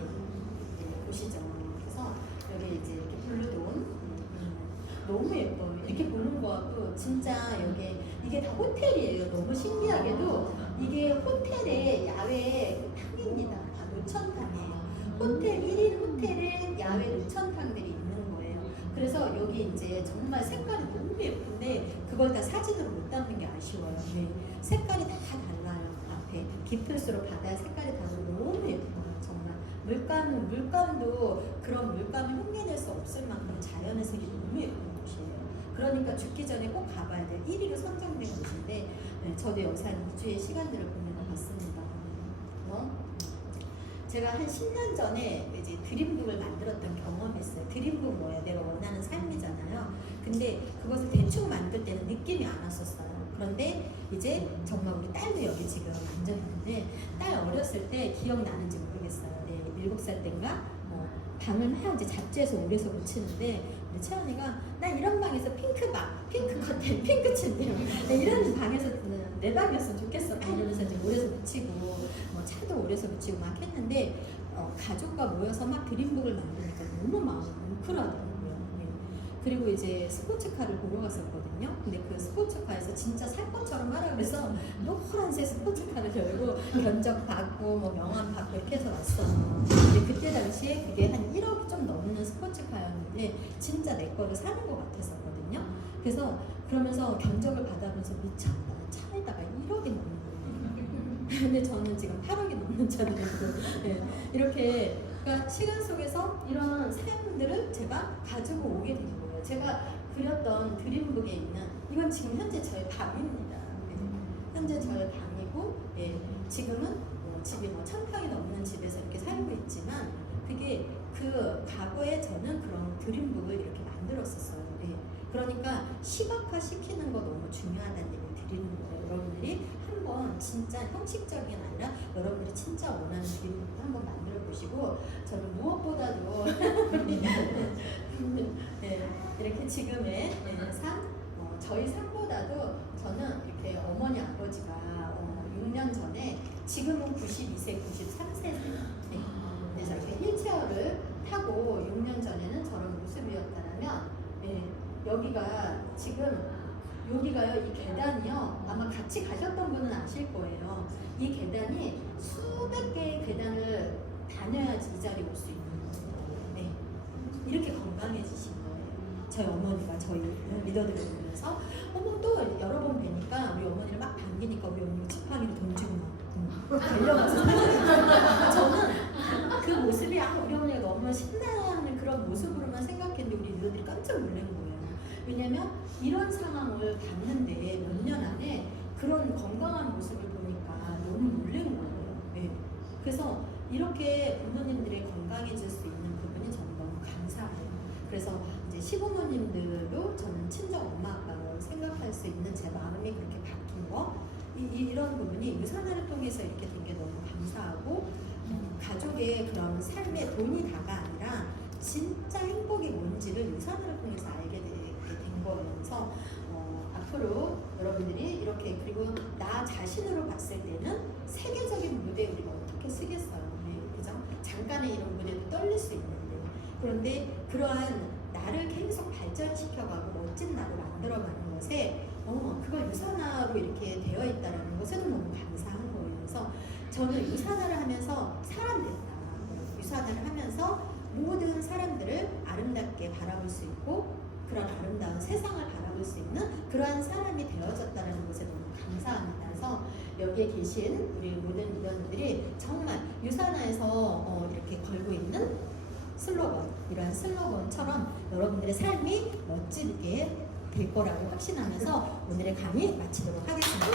보시죠. 그래서 여기 이제 이렇게 블루돈 너무 예뻐요. 이렇게 보는 거하고 진짜 여기 이게 다 호텔이에요. 너무 신기하게도 이게 호텔의 야외 탕입니다. 다 노천탕이에요. 호텔 1인 호텔에 야외 노천탕들이 있는 거예요. 그래서 여기 이제 정말 색깔이 너무 예쁜데 그걸 다 사진으로 못 담는 게 아쉬워요. 네. 색깔이 다 달라요. 앞에 깊을수록 바다의 색깔이 다르고 너무 예뻐요. 정말 물감도 그런 물감을 흉내낼 수 없을 만큼 자연의 색이 너무 예쁜 곳이에요. 그러니까 죽기 전에 꼭 가봐야 될 1위로 선정된 곳인데 네, 저도 여기서 한 2주의 시간들을 보내고 갔습니다. 제가 한 10년 전에 이제 드림북을 만들었던 경험이 있어요. 드림북 뭐예요? 내가 원하는 삶이잖아요. 근데 그것을 대충 만들 때는 느낌이 안 왔었어요. 그런데 이제 정말 우리 딸도 여기 지금 앉아 있는데 딸 어렸을 때 기억나는지 모르겠어요. 네, 7살 때인가 방을 막 이제 잡지에서 오래서 붙이는데 우리 채원이가 나 이런 방에서 핑크 커튼, 핑크 침대 이런 방에서 내 방이었으면 좋겠어 막 이러면서 이제 오래서 붙이고 차도 오래서 붙이고 막 했는데 가족과 모여서 막 드림북을 만드니까 너무 마음이 뭉클하더라고요. 네. 그리고 이제 스포츠카를 보러 갔었거든요. 근데 그 스포츠카에서 진짜 살 것처럼 하라 그래서 노란색 스포츠카를 결고 견적 받고 뭐 명함 받고 이렇게 해서 왔어요. 근데 그때 당시에 그게 한 1억 좀 넘는 스포츠카였는데 진짜 내 거를 사는 것 같았었거든요. 그래서 그러면서 견적을 받아보면서 미쳤다. 차에다가 1억이 넘는 거예요. 근데 저는 지금 8억이 넘는 차들이고 네. 이렇게 그러니까 시간 속에서 이런 사연들을 제가 가지고 오게 된 거예요. 제가 그렸던 드림북에 있는 이건 지금 현재 저의 방입니다. 네. 현재 저의 방이고 예. 지금은 집이 1000평이 넘는 집에서 이렇게 살고 있지만 그게 그 과거에 저는 그런 드림북을 이렇게 만들었었어요. 예. 그러니까 시각화 시키는 거 너무 중요하다는 얘기를 드리는 거예요. 여러분들이 한번 진짜 형식적인 아니라 여러분들이 진짜 원하는 드림북도 한번 만들어 보시고 저는 무엇보다도 네, 이렇게 지금의 삶 저희 삶보다도 저는 이렇게 어머니 아버지가 6년 전에 지금은 92세, 93세세요. 네. 그래서 이렇게 휠체어를 타고 6년 전에는 저런 모습이었다면 네, 여기가 지금 여기가요, 이 계단이요. 아마 같이 가셨던 분은 아실 거예요. 이 계단이 수백 개의 계단을 다녀야지 이 자리에 올 수 있는 거예요. 네. 이렇게 건강해지신 거예요. 저희 어머니가 저희 리더들을 보면서 또 여러 번 뵈니까 우리 어머니를 막 반기니까 우리 어머니가 지팡이를 돈 주고 막 달려가서 저는 그 모습이 우리 어머니가 너무 신나는 그런 모습으로만 생각했는데 우리 리더들이 깜짝 놀란 거예요. 왜냐면 이런 상황을 봤는데 몇 년 안에 그런 건강한 모습을 보니까 너무 놀란 거예요. 네. 그래서 이렇게 부모님들이 건강해질 수 있는 부분이 저는 너무 감사해요. 그래서 이제 시부모님들도 저는 친정 엄마 아빠로 생각할 수 있는 제 마음이 그렇게 바뀐 거 이런 부분이 유산화를 통해서 이렇게 된 게 너무 감사하고 가족의 그런 삶의 돈이 다가 아니라 진짜 행복이 뭔지를 유산화를 통해서 알게 된 거면서 앞으로 여러분들이 이렇게 그리고 나 자신으로 봤을 때는 세계적인 무대 우리가 어떻게 쓰겠어요? 네, 그죠? 잠깐의 이런 무대도 떨릴 수 있는데 그런데 그러한 나를 계속 발전시켜가고 멋진 나를 만들어가는 것에 그걸 유산화로 이렇게 되어 있다는 것은 너무 감사한 거예요. 그래서 저는 유산화를 하면서 사람 됐다. 유산화를 하면서 모든 사람들을 아름답게 바라볼 수 있고 그런 아름다운 세상을 바라볼 수 있는 그러한 사람이 되어졌다는 것에 너무 감사합니다. 그래서 여기에 계신 우리 모든 리더들이 정말 유산화에서 이렇게 걸고 있는 슬로건, 이러한 슬로건처럼 여러분들의 삶이 멋지게 될 거라고 확신하면서 오늘의 강의 마치도록 하겠습니다.